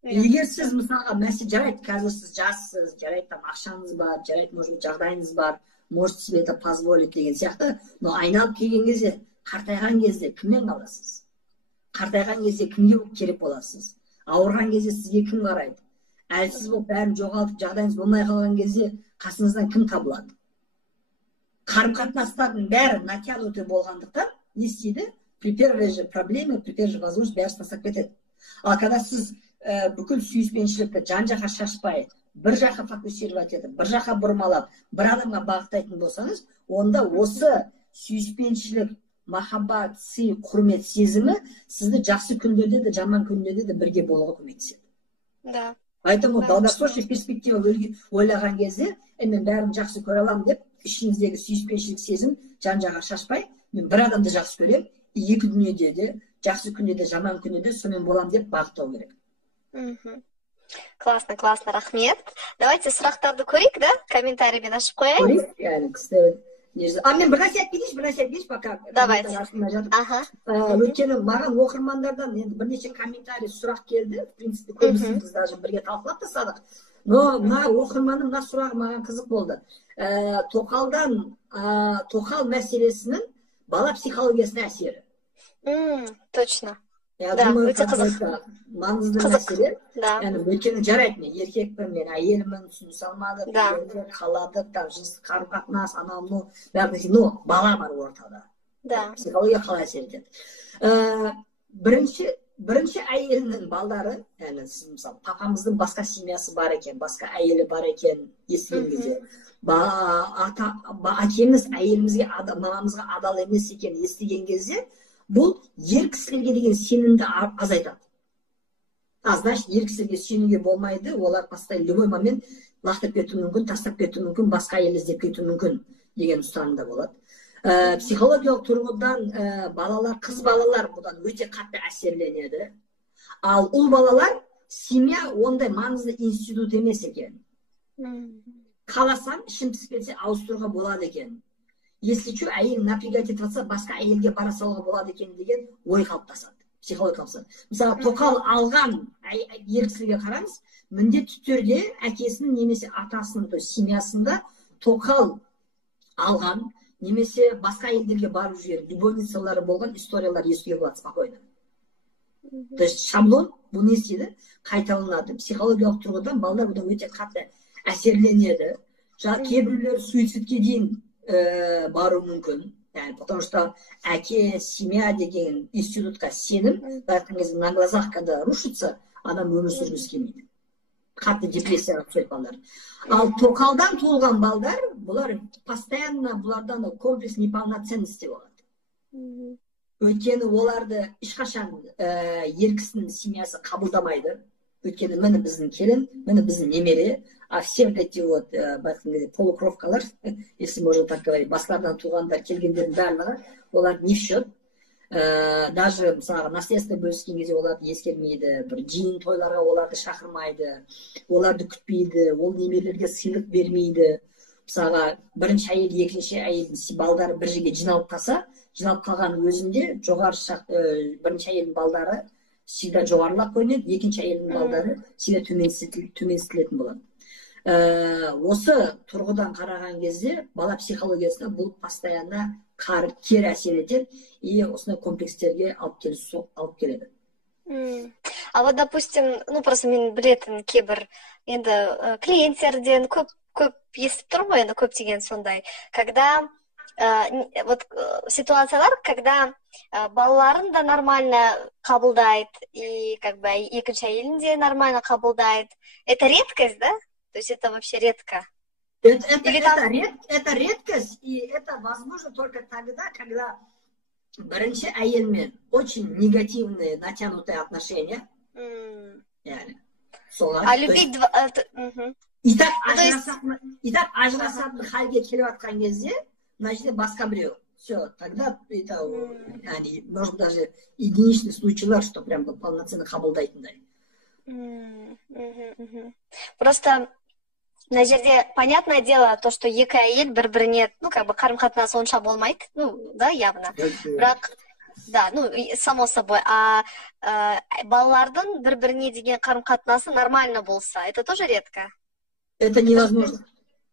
Егер сіз мысалға жарайды, қазір сіз жассыз, жарайды, ақшаңыз бар, жарайды, может жағдайыңыз бар, может себе это позволить деген сияқты, но айналып келген кезде, қартайған кезде кіммен қаласыз? Қартайған кезде кімге керек боласыз? Ауырған кезде сізге кім қарайды? Әлсіз болып бәрін жоғалтып, жағдайыңыз болмай қалған кезде қасыңыздан кім табылады? Қарым-қатынастардың бәрі натянутый болғандықтан не істейді? При первой же проблеме, при первой же возможности бәрі тастап кетеді. Ал когда сіз бүкіл сүйіспеншілікті жан-жаққа шашпай, бір жаққа фокусировать етіп, бір жаққа бұрмалап, бір адамға бағыттайтын болсаңыз, онда осы сүйіспеншілік, махаббат, сый, құрмет сезімі сізді жақсы күндерде де, жаман күндерде де бірге болуға көмектеседі. Да. Айтамын, долгосрочный перспектива ойлаған кезде, мен бәрін жақсы көре аламын деп, ішіңіздегі сүйіспеншілік сезім жан-жаға шашпай, мен бір адамды жақсы көремін, екі дүниеде де, жақсы күнде де, жаман күнде де сонымен боламын деп бағыттау керек. Классно, классно, рахмет. Давайте сұрақтарды көрейік, да? Комментариймен ашып қояйын. Көрейік, яғни кісілер. Мен бір нәрсе айтып пока. Давайте. Өйткені маған оқырмандардан енді бірнеше комментарий сұрақ келді. В принципе, көбісін біз даже бірге талқылап тастадық. Но мына оқырманның мына сұрағы маған қызық болды. Тоқал мәселесінің бала психологиясына әсері. Точно. Я думаю, маңызды мәселе. Өйткені жарайды, мен еркекпін, мен әйелімін, түсінісе алмадық, қаладық, жыныстық қарым-қатынас, анау, но бала бар ортада. Психология қалай әсер етеді. Бірінші әйелінің балдары, мысалы, папамыздың басқа семьясы бар екен, басқа әйелі бар екен, естіген кезде. Әкеміз әйелімізге, мамамызға адал емес екен естіген кезде, бұл ер кісілерге деген сенімді азайтады. Значит, ер кісілерге сенуге болмайды, олар постоянно любой момент лақтырып кетуі мүмкін, тастап кетуі мүмкін, басқа әйел іздеп кетуі мүмкін деген ұстанымда болады. Психологиялық тұрғыдан балалар, қыз балалар бұдан өте қатты әсерленеді. Ал ұл балалар, семья ондай маңызды институт емес екен. Қаласам, ішім пісіп кетсе, ауыстыруға болады екен. Если что, әйел напрягать етіп жатса, басқа әйелге бара салуға болады екен деген ой қалыптасады. Психология қалыптасады. Мысалы, тоқал алған ер кісілерге қараңыз, міндетті түрде әкесінің немесе атасының, то есть семьясында тоқал алған, немесе басқа әйелдерге барып жүрген, любовницалары болған историялар естуге болады спокойно. То есть шаблон бұл не істейді? Қайталанады. Психологиялық тұрғыдан балалар бұдан өте қатты әсерленеді. Кейбіреулер суицидке дейін бару мүмкін. Потому что әке, семья деген институтқа сенім, на глазах, когда рушится, адам өмір сүргісі келмейді. Қатты депрессияға түседі балдар. Ал тоқалдан туылған балдар, бұлар постоянно бұлардан комплекс неполноценности болады. Өйткені оларды ешқашан ер кісінің семьясы қабылдамайды. Өйткені міне біздің келін, міне біздің немере, а все эти вот полукровкалар, если можно так говорить, басқалардан туғандар келгендердің барлығы, олар не в счет. Даже мысалға наследство бөліскен кезде оларды ескермейді, бір жиын тойларға оларды шақырмайды, оларды күтпейді, ол немерелерге сыйлық бермейді. Мысалға бірінші әйел, екінші әйелдің балдары бір жерге жиналып қалса, жиналып қалған өзінде бірінші әйелдің балдары всегда жоғарылап көрінеді, екінші әйелдің балдары всегда төменсітілетін болады. Осы тұрғыдан қараған кезде бала психологиясына бұл постоянно кері әсер етеді и осындай комплекстерге алып келеді. А вот, допустим, просто мен білетін кейбір енді клиенттерден көп естіп тұрмын ғой, енді көптеген сондай, когда вот ситуациялар, когда балаларын да нормально қабылдайды и как бы екінші әйелін де нормально қабылдайды. Это редкость, да? То есть это вообще редко. Это редкость, и это возможно только тогда, когда бірінші әйелмен очень негативные, натянутые отношения. А любить... И так ажырасатын халге келіп жатқан кезде, значит, басқа біреу. Все, тогда это, может даже единичный случайлар, что прям полноценно қабылдайтындай. Просто мына жерде понятное дело, то, что екі әйел бір-біріне, как бы қарым-қатынасы онша болмайды, да, явно. Бірақ, да, само собой. А балалардың бір-біріне деген қарым-қатынасы нормально болса, это тоже редко? Это невозможно.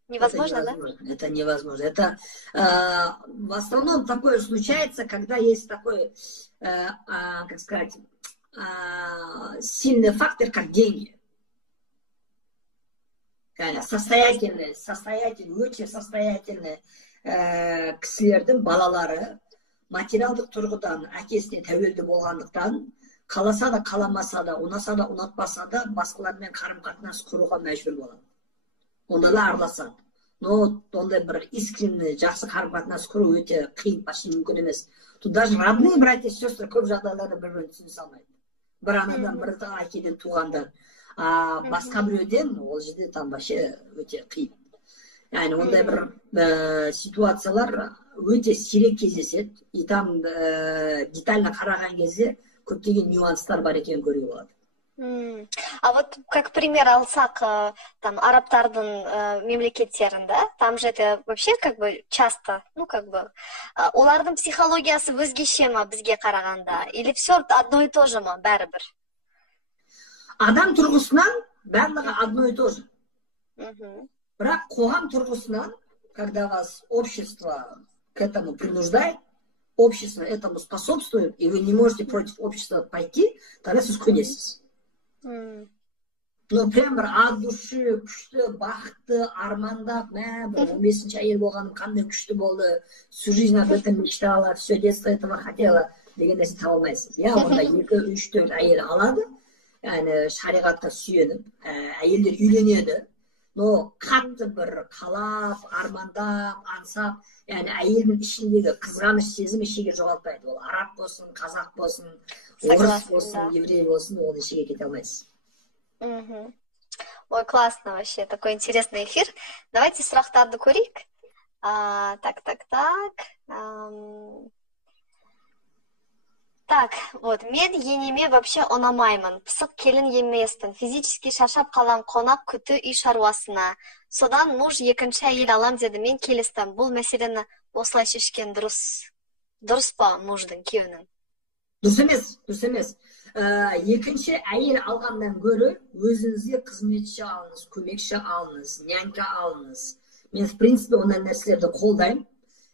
Невозможно, да? Это невозможно. Это в основном такое случается, когда есть такой, как сказать, сильный фактор, как деньги. Состоятельные, өте состоятельные кісілердің балалары материалдық тұрғыдан әкесіне тәуелді болғандықтан, қаласа да, қаламаса да, ұнаса да, ұнатпаса да, басқалармен қарым-қатынас құруға мәжбүр болады. Онда да араласады. Но ондай бір искренний, жақсы қарым-қатынас құру өте қиын, почти мүмкін емес. Тут даже родные братья и сестры көп жағдайларда бір-бірін түсіне салмайды. Бір анадан, бір әкеден туғандар. басқа біреуден ол жерде там вообще өте қиын. Яғни ондай бір ситуациялар өте сирек кездеседі. И там детально қараған кезде көптеген нюанстар бар екенін көруге болады. А вот как пример алсақ, там арабтардың мемлекеттерінде, там же это вообще как бы часто, ну как бы, олардың психологиясы өзгеше ма бізге қарағанда? Или все одно и то же ма, бәрібір? Адам тұрғысынан барлығы одно и то же. Бірақ қоғам тұрғысынан, когда вас общество к этому принуждает, общество этому способствует, и вы не можете против общества пойти, тогда сіз көнесіз. Ну, прям бір от души, күшті, бақытты, армандап, бір 15-ші әйел болғаным қандай күшті болды, всю жизнь об этом мечтала, все детство этого хотела, деген нәрсе таба алмайсыз. Я онда 2, 3, 4 әйел алады, яғни шариғатқа сүйеніп, әйелдер үйленеді, но қатты бір қалап, армандап, аңсап, яғни әйелдің ішіндегі қызғаныш сезімі шеге жоғалтпайды. Ол араб болсын, қазақ болсын, орыс болсын, еврей болсын, ол шеге кете алмайсыз. Ой, классно вообще, такой интересный эфир. Давайте сұрақтарды көрейік. Так. Так, вот, мен енеме вообще ұнамаймын. Пысық келін емеспін. Физически шашап қалам қонақ күті үй шаруасына. Содан муж екінші әйел алам деді, мен келістім. Бұл мәселені осылай шешкен дұрыс. Дұрыс па муждың, күйеуінің? Дұрыс емес. Екінші әйел алғаннан гөрі өзіңізге қызметші алыңыз, көмекші алыңыз, нянька алыңыз. Мен, в принципе, ондай нәрселерді қолдаймын.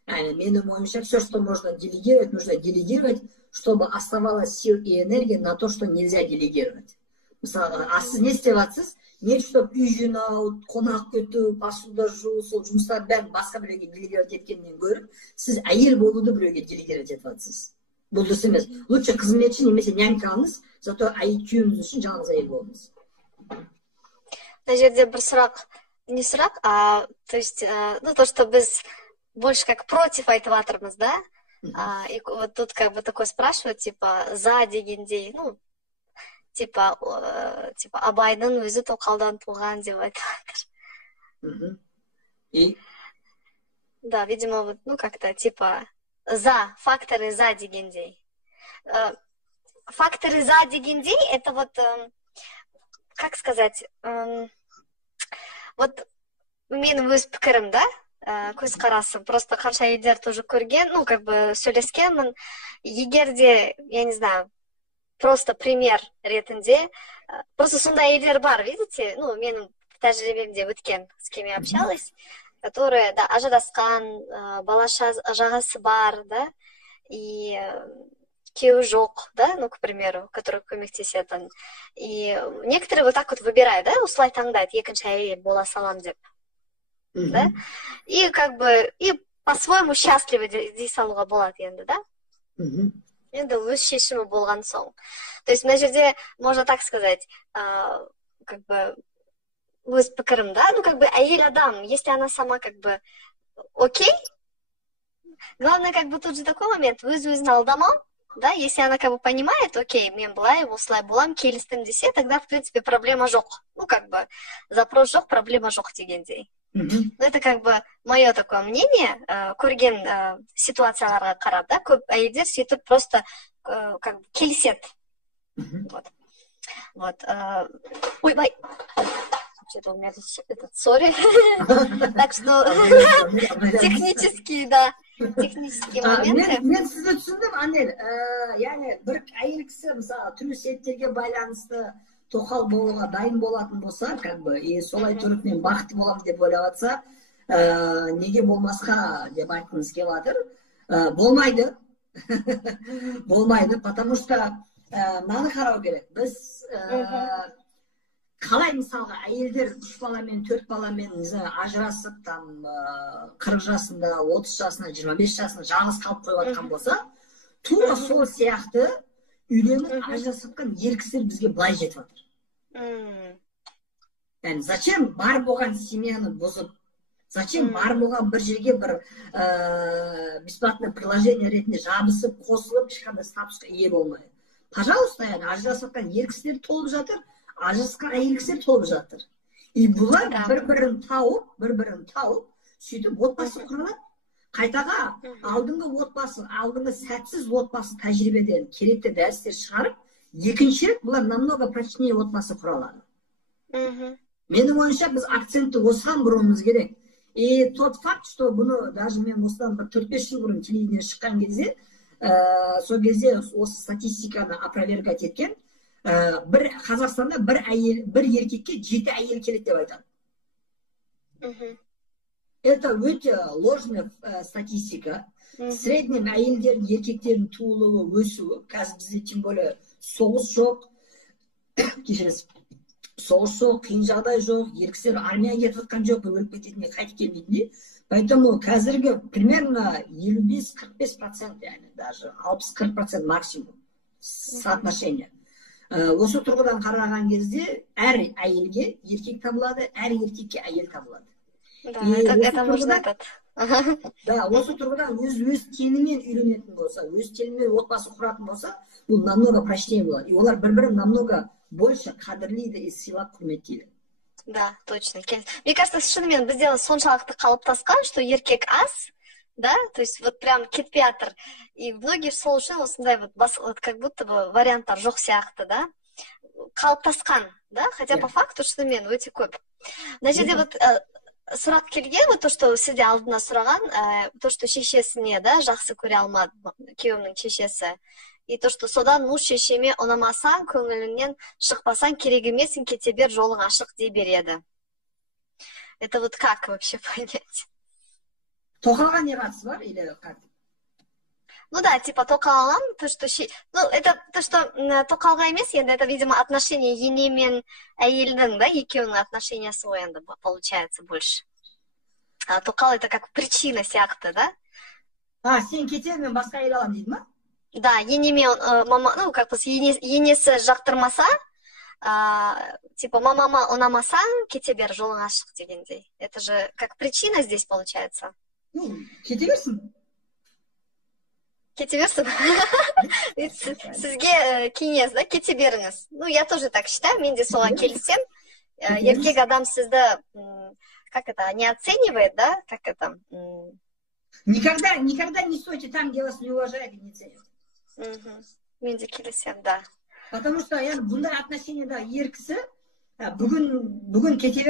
Менің ойымша, все, что можно делегировать, нужно делегировать, чтобы оставалась сил и энергия на то, что нельзя делегировать. Мысалы, сіз не істеп жатсыз? Не чтобы үй жинау, қонақ күту, посуда жуу, сол жұмыстар бәрін басқа біреуге делегировать еткеннен гөрі, сіз әйел болуды біреуге делегировать етіп жатсыз. Бұл дұрыс емес. Лучше қызметші немесе нянька алыңыз, зато күйеуіңіз үшін жалғыз әйел болыңыз. Мына жерде бір сұрақ, не сұрақ, то есть, ну, то, что біз больше как против айтып жатырмыз, да? И вот тут как бы такое спрашивают, типа, за дегендей, ну, типа, абайдың өзі тоқалдан туған деп айтып жатыр. И? Да, видимо, вот, ну, как-то, типа, за, факторы за дегендей. Факторы за дегендей, это вот, как сказать, вот, менің өз пікірім, да? Көзқарасым. Просто қанша әйелдер тоже көрген, ну, как бы сөйлескенмін. Егер де, я не знаю, просто пример ретінде, просто сондай әйелдер бар, видите? Ну, менің тәжірибемде өткен, с кем я общалась, которые, да, ажырасқан, бала жағасы бар, да, и күйеуі жоқ, да, ну, к примеру, который көмектесетін. И некоторые вот так вот выбирают, да, осылай таңдайды, екінші әйел бола салам деп. Да? И как бы, и по-своему счастливы дей салуға болады енді, да? Енді өз шешімі болған соң. То есть, мына жерде, можно так сказать, как бы, өз пікірім, да? Ну, как бы, әйел адам, если она сама, как бы, окей, главное, как бы, тут же такой момент, өз-өзін алдамау, да? Если она, как бы, понимает, окей, мен былай, осылай болам, келістім десе, тогда, в принципе, проблема жоқ. Ну, как бы, запрос жоқ, проблема жоқ дегендей. Ну, это как бы мое такое мнение, көрген ситуацияларға қарап, да, көп әйелдер сөйтіп просто как бы келіседі. Вот. Ой, бай. Вообще-то у меня этот, сори. Так что технические, да, технические моменты. Мен сізді түсіндім, Анель. Яғни, бір әйел кісі, мысалы, түрлі себептерге байланысты тоқал болуға дайын болатын болса, как бы, и солай тұрып мен бақытты боламын деп ойлап жатса, неге болмасқа деп айтқыңыз келіп жатыр. Болмайды. Болмайды, потому что мынаны қарау керек. Біз қалай мысалға әйелдер 3 баламен, 4 баламен ажырасып, там 40 жасында, 30 жасында, 25 жасында жалғыз қалып қойып жатқан болса, тура сол сияқты үйленіп ажырасқан ер кісілер бізге былай жетіп жатыр. Yani зачем бар болған семьяны бұзып, зачем бар болған бір жерге бір бесплатное приложение ретінде жабысып, қосылып, ешқандай статусқа ие болмай. Пожалуйста, yani ажырасып жатқан ер кісілер толып жатыр, ажырасқан әйел кісілер толып жатыр. И бұлар бір-бірін тауып, сөйтіп отбасы құралады. Қайтаға алдыңғы отбасы, алдыңғы сәтсіз отбасы тәжірибеден керекті дәрістер шығарып, екінші рет бұлар намного прочнее отбасы құралады. Менің ойымша біз акцентті осыған бұруымыз керек. И тот факт, что бұны даже мен осыдан 4-5 жыл бұрын телевидение шыққан кезде, сол кезде осы статистиканы опровергать еткен, Қазақстанда бір еркекке 7 әйел келеді деп айтады. Это өте ложная статистика. В среднем әйелдердің, еркектердің туылуы, өсуі, қазір бізде тем более соғыс жоқ, кешіріңіз, соғыс жоқ, қиын жағдай жоқ, еркектер армияға кетіп жатқан жоқ, өліп кететіндей, қайтып келмейтіндей. Поэтому қазіргі примерно 55-45%, яғни даже 60-40% максимум соотношение. Осы тұрғыдан қараған кезде әр әйелге еркек табылады, әр еркекке әйел табылады. Это можно этот. Да, осы тұрғыдан өз теңімен үйленетін болса, өз теңімен отбасы құратын болса, бұл намного прочнее болады. И олар бір-бірін намного больше қадірлейді и сыйлап құрметтейді. Да, точно. Мне кажется, шынымен бізде соншалықты қалыптасқан, что еркек аз, да, то есть вот прям кетпей жатыр. И многие сол үшін осындай вот как будто бы варианттар жоқ сияқты, да, қалыптасқан, да, хотя по факту шынымен өте көп. Мына жерде вот сұрақ келген, вот то, что сізде алдына сұраған, то, что шешесіне, да, жақсы көре алмады, күйеуімнің шешесі. И то, что содан шешеме ұнамасаң, көңіліңнен шықпасаң, керек емес, сен кете бер, жолың ашық дей береді. Это вот как вообще понять? Тоқалға не қатысы бар или как? Ну да, типа тоқалған, то, что... Ну, это то, что тоқалға емес, енді это, видимо, отношение ене мен әйелдің, да, екеуінің отношениясы ғой енді получается больше. А тоқал это как причина сияқты, да? Сен кетер, мен басқа әйел аламын дейді ма? Да, енеме, мама, ну, как бы, енесі жақтырмаса, типа, мамама ұнамасаң, кете бер, жолың ашық дегендей. Это же как причина здесь получается. Ну, кете берсін. Кете берсін? Сізге кеңес, да, кете беріңіз. Ну, я тоже так считаю, мен де соған келісем. Еркек адам сізді, как это, не оценивает, да, как это... Никогда не стойте там, где вас не уважают и не ценят. Мен де келісем, да. Потому что бұндай отношенияда ер кісі бүгін кете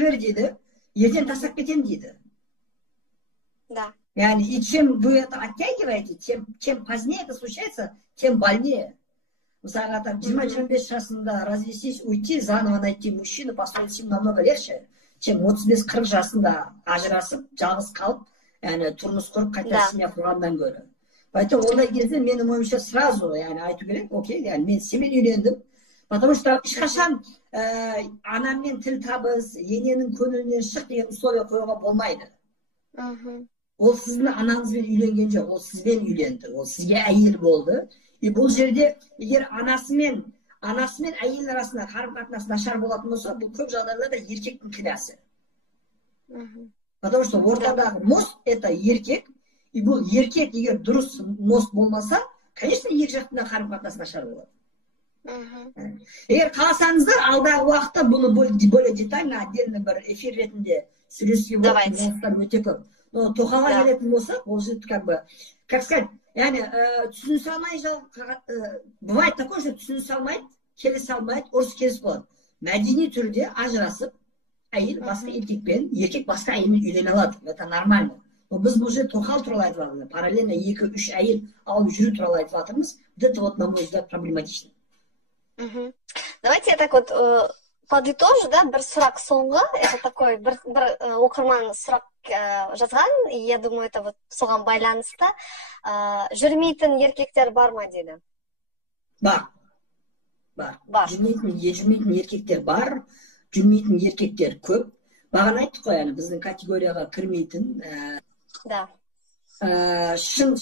бер дейді, ертең тастап кетем дейді. Да. И чем вы это оттягиваете, чем позднее это случается, тем больнее. Мысалға, там 20-25 жасында развестись, уйти, заново найти мужчину, построить семью намного легче, чем 35-40 жасында ажырасып, жалғыз қалып, тұрмыс құрып, қайта семья құрғаннан гөрі. Поэтому ондай кезде менің ойымша сразу айту керек, окей, мен сенімен үйлендім. Потому что ешқашан анаммен тіл табыс, ененің көңілінен шық деген условия қоюға болмайды. Ол сіздің анаңызбен үйленген жоқ, ол сізбен үйленді, ол сізге әйел болды. И бұл жерде, егер анасымен әйел арасында қарым-қатынас нашар болатын болса, бұл көп жағдайларда еркектің кінәсі. Потому что ортадағы мост это еркек, и бұл еркек егер дұрыс мост болмаса, конечно, екі жақтың қарым-қатынас нашар болады. Егер қаласаңыздар, алдағы уақытта бұны более детально, отдельно бір эфир ретінде сөйлесуге болады, өте көп. Но тоқалға келетін болса, ол жерде как сказать, түсінісе алмай, бывает такое, что түсінісе алмайды, келісе алмайды, ұрыс керіс болады. Мәдени түрде ажырасып, әйел басқа еркекпен, еркек басқа әйелмен үйлене алады. Это нормально. Но біз бұл жерде тоқал туралы айтып жатырмыз. Параллельно 2-3 әйел алып жүру туралы айтып жатырмыз. Это вот, на мой взгляд, проблематично. Давайте я так вот подытожу, да, бір сұрақ соңғы. Это такой бір оқырман сұрақ жазған, и я думаю, это вот соған байланысты. Жүрмейтін еркектер бар ма дейді? Бар. Жүрмейтін еркектер бар, жүрмейтін еркектер көп. Бағана айттық қой, біздің категорияға кірмейтін. Да. Шын...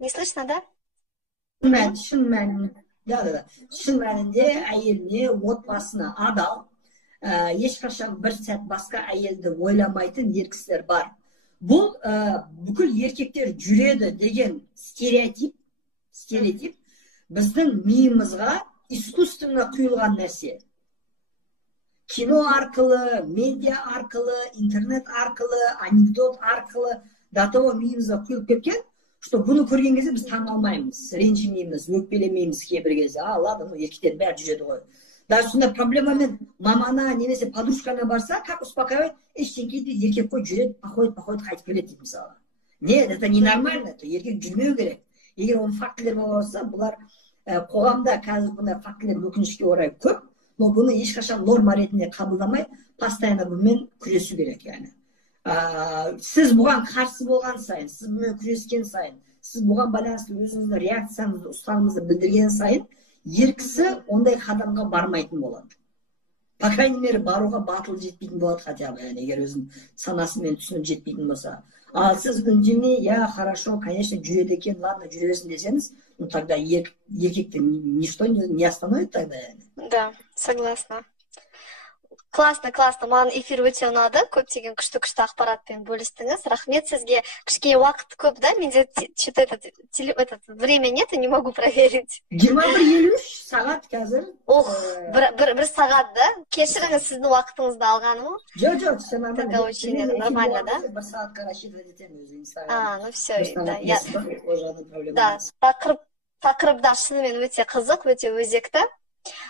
Не слышно, да? Шын мәнінде әйеліне, отбасына адал, ешқашан бір сәт басқа әйелді ойламайтын еркектер бар. Бұл бүкіл еркектер жүреді деген стереотип біздің миымызға искусственно құйылған нәрсе. Кино арқылы, медиа арқылы, интернет арқылы, анекдот арқылы до того миымызға құйылып кеткен, что бұны көрген кезде біз таңғалмаймыз, ренжімейміз, өкпелемейміз кейбір кезде. Ладно, еркектер бәрі жүреді ғой. Даже сондай проблемамен мамана немесе подружкана барса, как успокаивать, ештеңке дейді, еркек қой жүреді, походит, қайтып келеді дейді мысалы. Нет, это ненормально, это еркек жүрмеу керек. Егер оның фактілер болса, бұлар қоғамда қазір бұндай фактілер өкінішке орай көп, но бұны ешқашан норма ретінде қабылдамай, постоянно бұнымен күресу керек, яғни. Сіз бұған қарсы болған сайын, сіз бұнымен күрескен сайын, сіз бұған байланысты өзіңіздің реакцияңызды, ұстанымыңызды білдірген сайын, ер кісі ондай қадамға бармайтын болады. По крайней мере, баруға батыл жетпейтін болады, хотя бы, егер өзінің санасымен түсініп жетпейтін болса. Ал сіз үндемей, хорошо, конечно, жүреді екен, ладно, жүре берсін десеңіз, ну тогда еркекті ничто не остановит тогда. Да, согласна. Классно. Маған эфир өте ұнады. Көптеген күшті ақпаратпен бөлістіңіз. Рахмет сізге. Кішкене уақыт көп, да? Менде что-то это время нет, и не могу проверить. 21:53 сағат қазір. Бір сағат, да? Кешіріңіз, сіздің уақытыңызды алғаным. Жоқ, все нормально. Это очень нормально, да? Бір сағатқа рассчитывать етемін өзі Инстаграм. Ну все, да. Тақырыпта шынымен өте қызық, өте өзекті.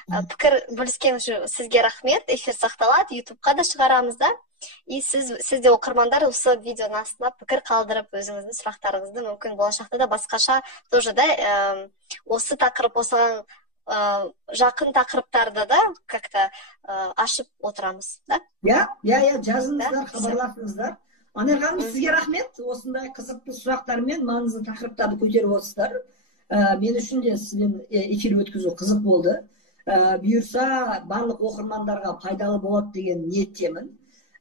Пікір бөліскен үшін сізге рахмет. Эфир сақталады, ютубқа да шығарамыз да. И сізде оқырмандар осы видеоның астына пікір қалдырып, өзіңіздің сұрақтарыңызды мүмкін болашақта да басқаша тоже да осы тақырып, осыған жақын тақырыптарды да как-то ашып отырамыз, да? Жазыңыздар, хабарласыңыздар. Анар ханым, сізге рахмет. Осындай қызықты сұрақтармен маңызды тақырыптарды көтеріп отырсыздар. Мен үшін де сізбен эфир өткізу қызық болды. Бұйырса, барлық оқырмандарға пайдалы болады деген ниеттемін.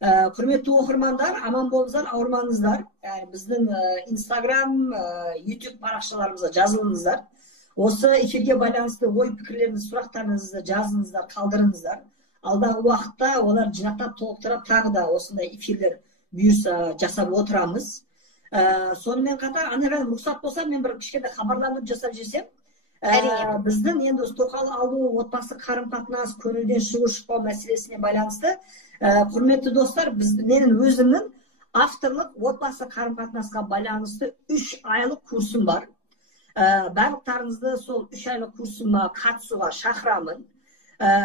Құрметті оқырмандар, аман болыңыздар, ауырмаңыздар. Біздің Инстаграм, YouTube парақшаларымызға жазылыңыздар. Осы эфирге байланысты ой пікірлеріңізді, сұрақтарыңызды жазыңыздар, қалдырыңыздар. Алдағы уақытта олар жинақтап толықтырып тағы да осындай эфирлер бұйырса жасап отырамыз. Сонымен қатар, анағаным рұқсат болса, мен бір кішкене хабарланып жасап жесем, біздің енді тоқал алу, отбасы қарым-қатынас, көңілден шығу-шықпау мәселесіне байланысты, құрметті достар, менің өзімнің авторлық отбасы қарым-қатынасқа байланысты 3 айлық курсым бар. Барлықтарыңызды сол 3 айлық курсыма қатысуға шақырамын.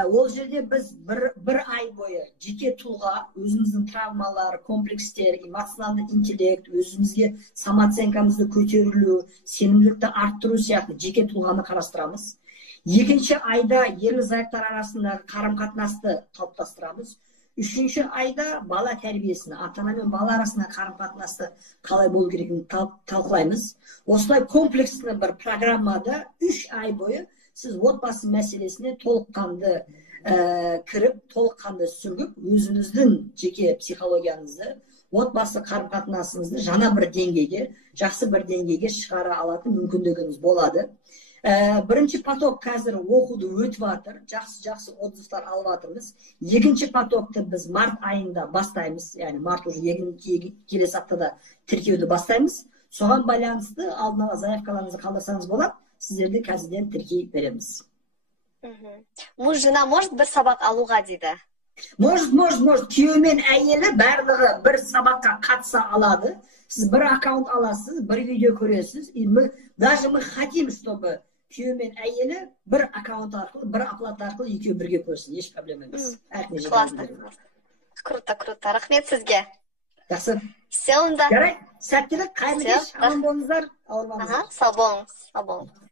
Ол жерде біз бір ай бойы жеке тұлға, өзіміздің травмалар, комплекстер, эмоционалды интеллект, өзімізге самооценкамызды көтерілу, сенімділікті арттыру сияқты жеке тұлғаны қарастырамыз. Екінші айда ерлі-зайыптар арасындағы қарым-қатынасты қалыптастырамыз. Үшінші айда бала тәрбиесін, ата-ана мен бала арасында қарым-қатынасты қалай болу керегін талқылаймыз. Осылай комплексті бір программада 3 ай бойы сіз отбасы мәселесіне толыққанды кіріп, толыққанды сүңгіп, өзіңіздің жеке психологияңызды, отбасы қарым-қатынасыңызды жаңа бір деңгейге, жақсы бір деңгейге шығара алатын мүмкіндігіңіз болады. Бірінші поток қазір оқуды өтіп жатыр, жақсы отзывтар алып жатырмыз. Екінші потокты біз март айында бастаймыз, яғни март уже келесі аптада тіркеуді бастаймыз. Соған байланысты алдын ала заявкаларыңызды қалдырсаңыз болады. Сіздерді қазірден тіркей береміз. Муж жена может бір сабақ алуға дейді? Может. Күйеуі мен әйелі барлығы бір сабаққа қатыса алады. Сіз бір аккаунт аласыз, бір видео көресіз. Даже мы хотим, чтобы күйеуі мен әйелі бір аккаунт арқылы, бір оплата арқылы екеуі бірге көрсін. Еш проблема емес. Классно. Круто. Рахмет сізге. Жақсы. Все онда. Жарай, сәттілік, қайырлы кеш, аман болыңыздар, ауырмаңыздар. Сау болыңыз.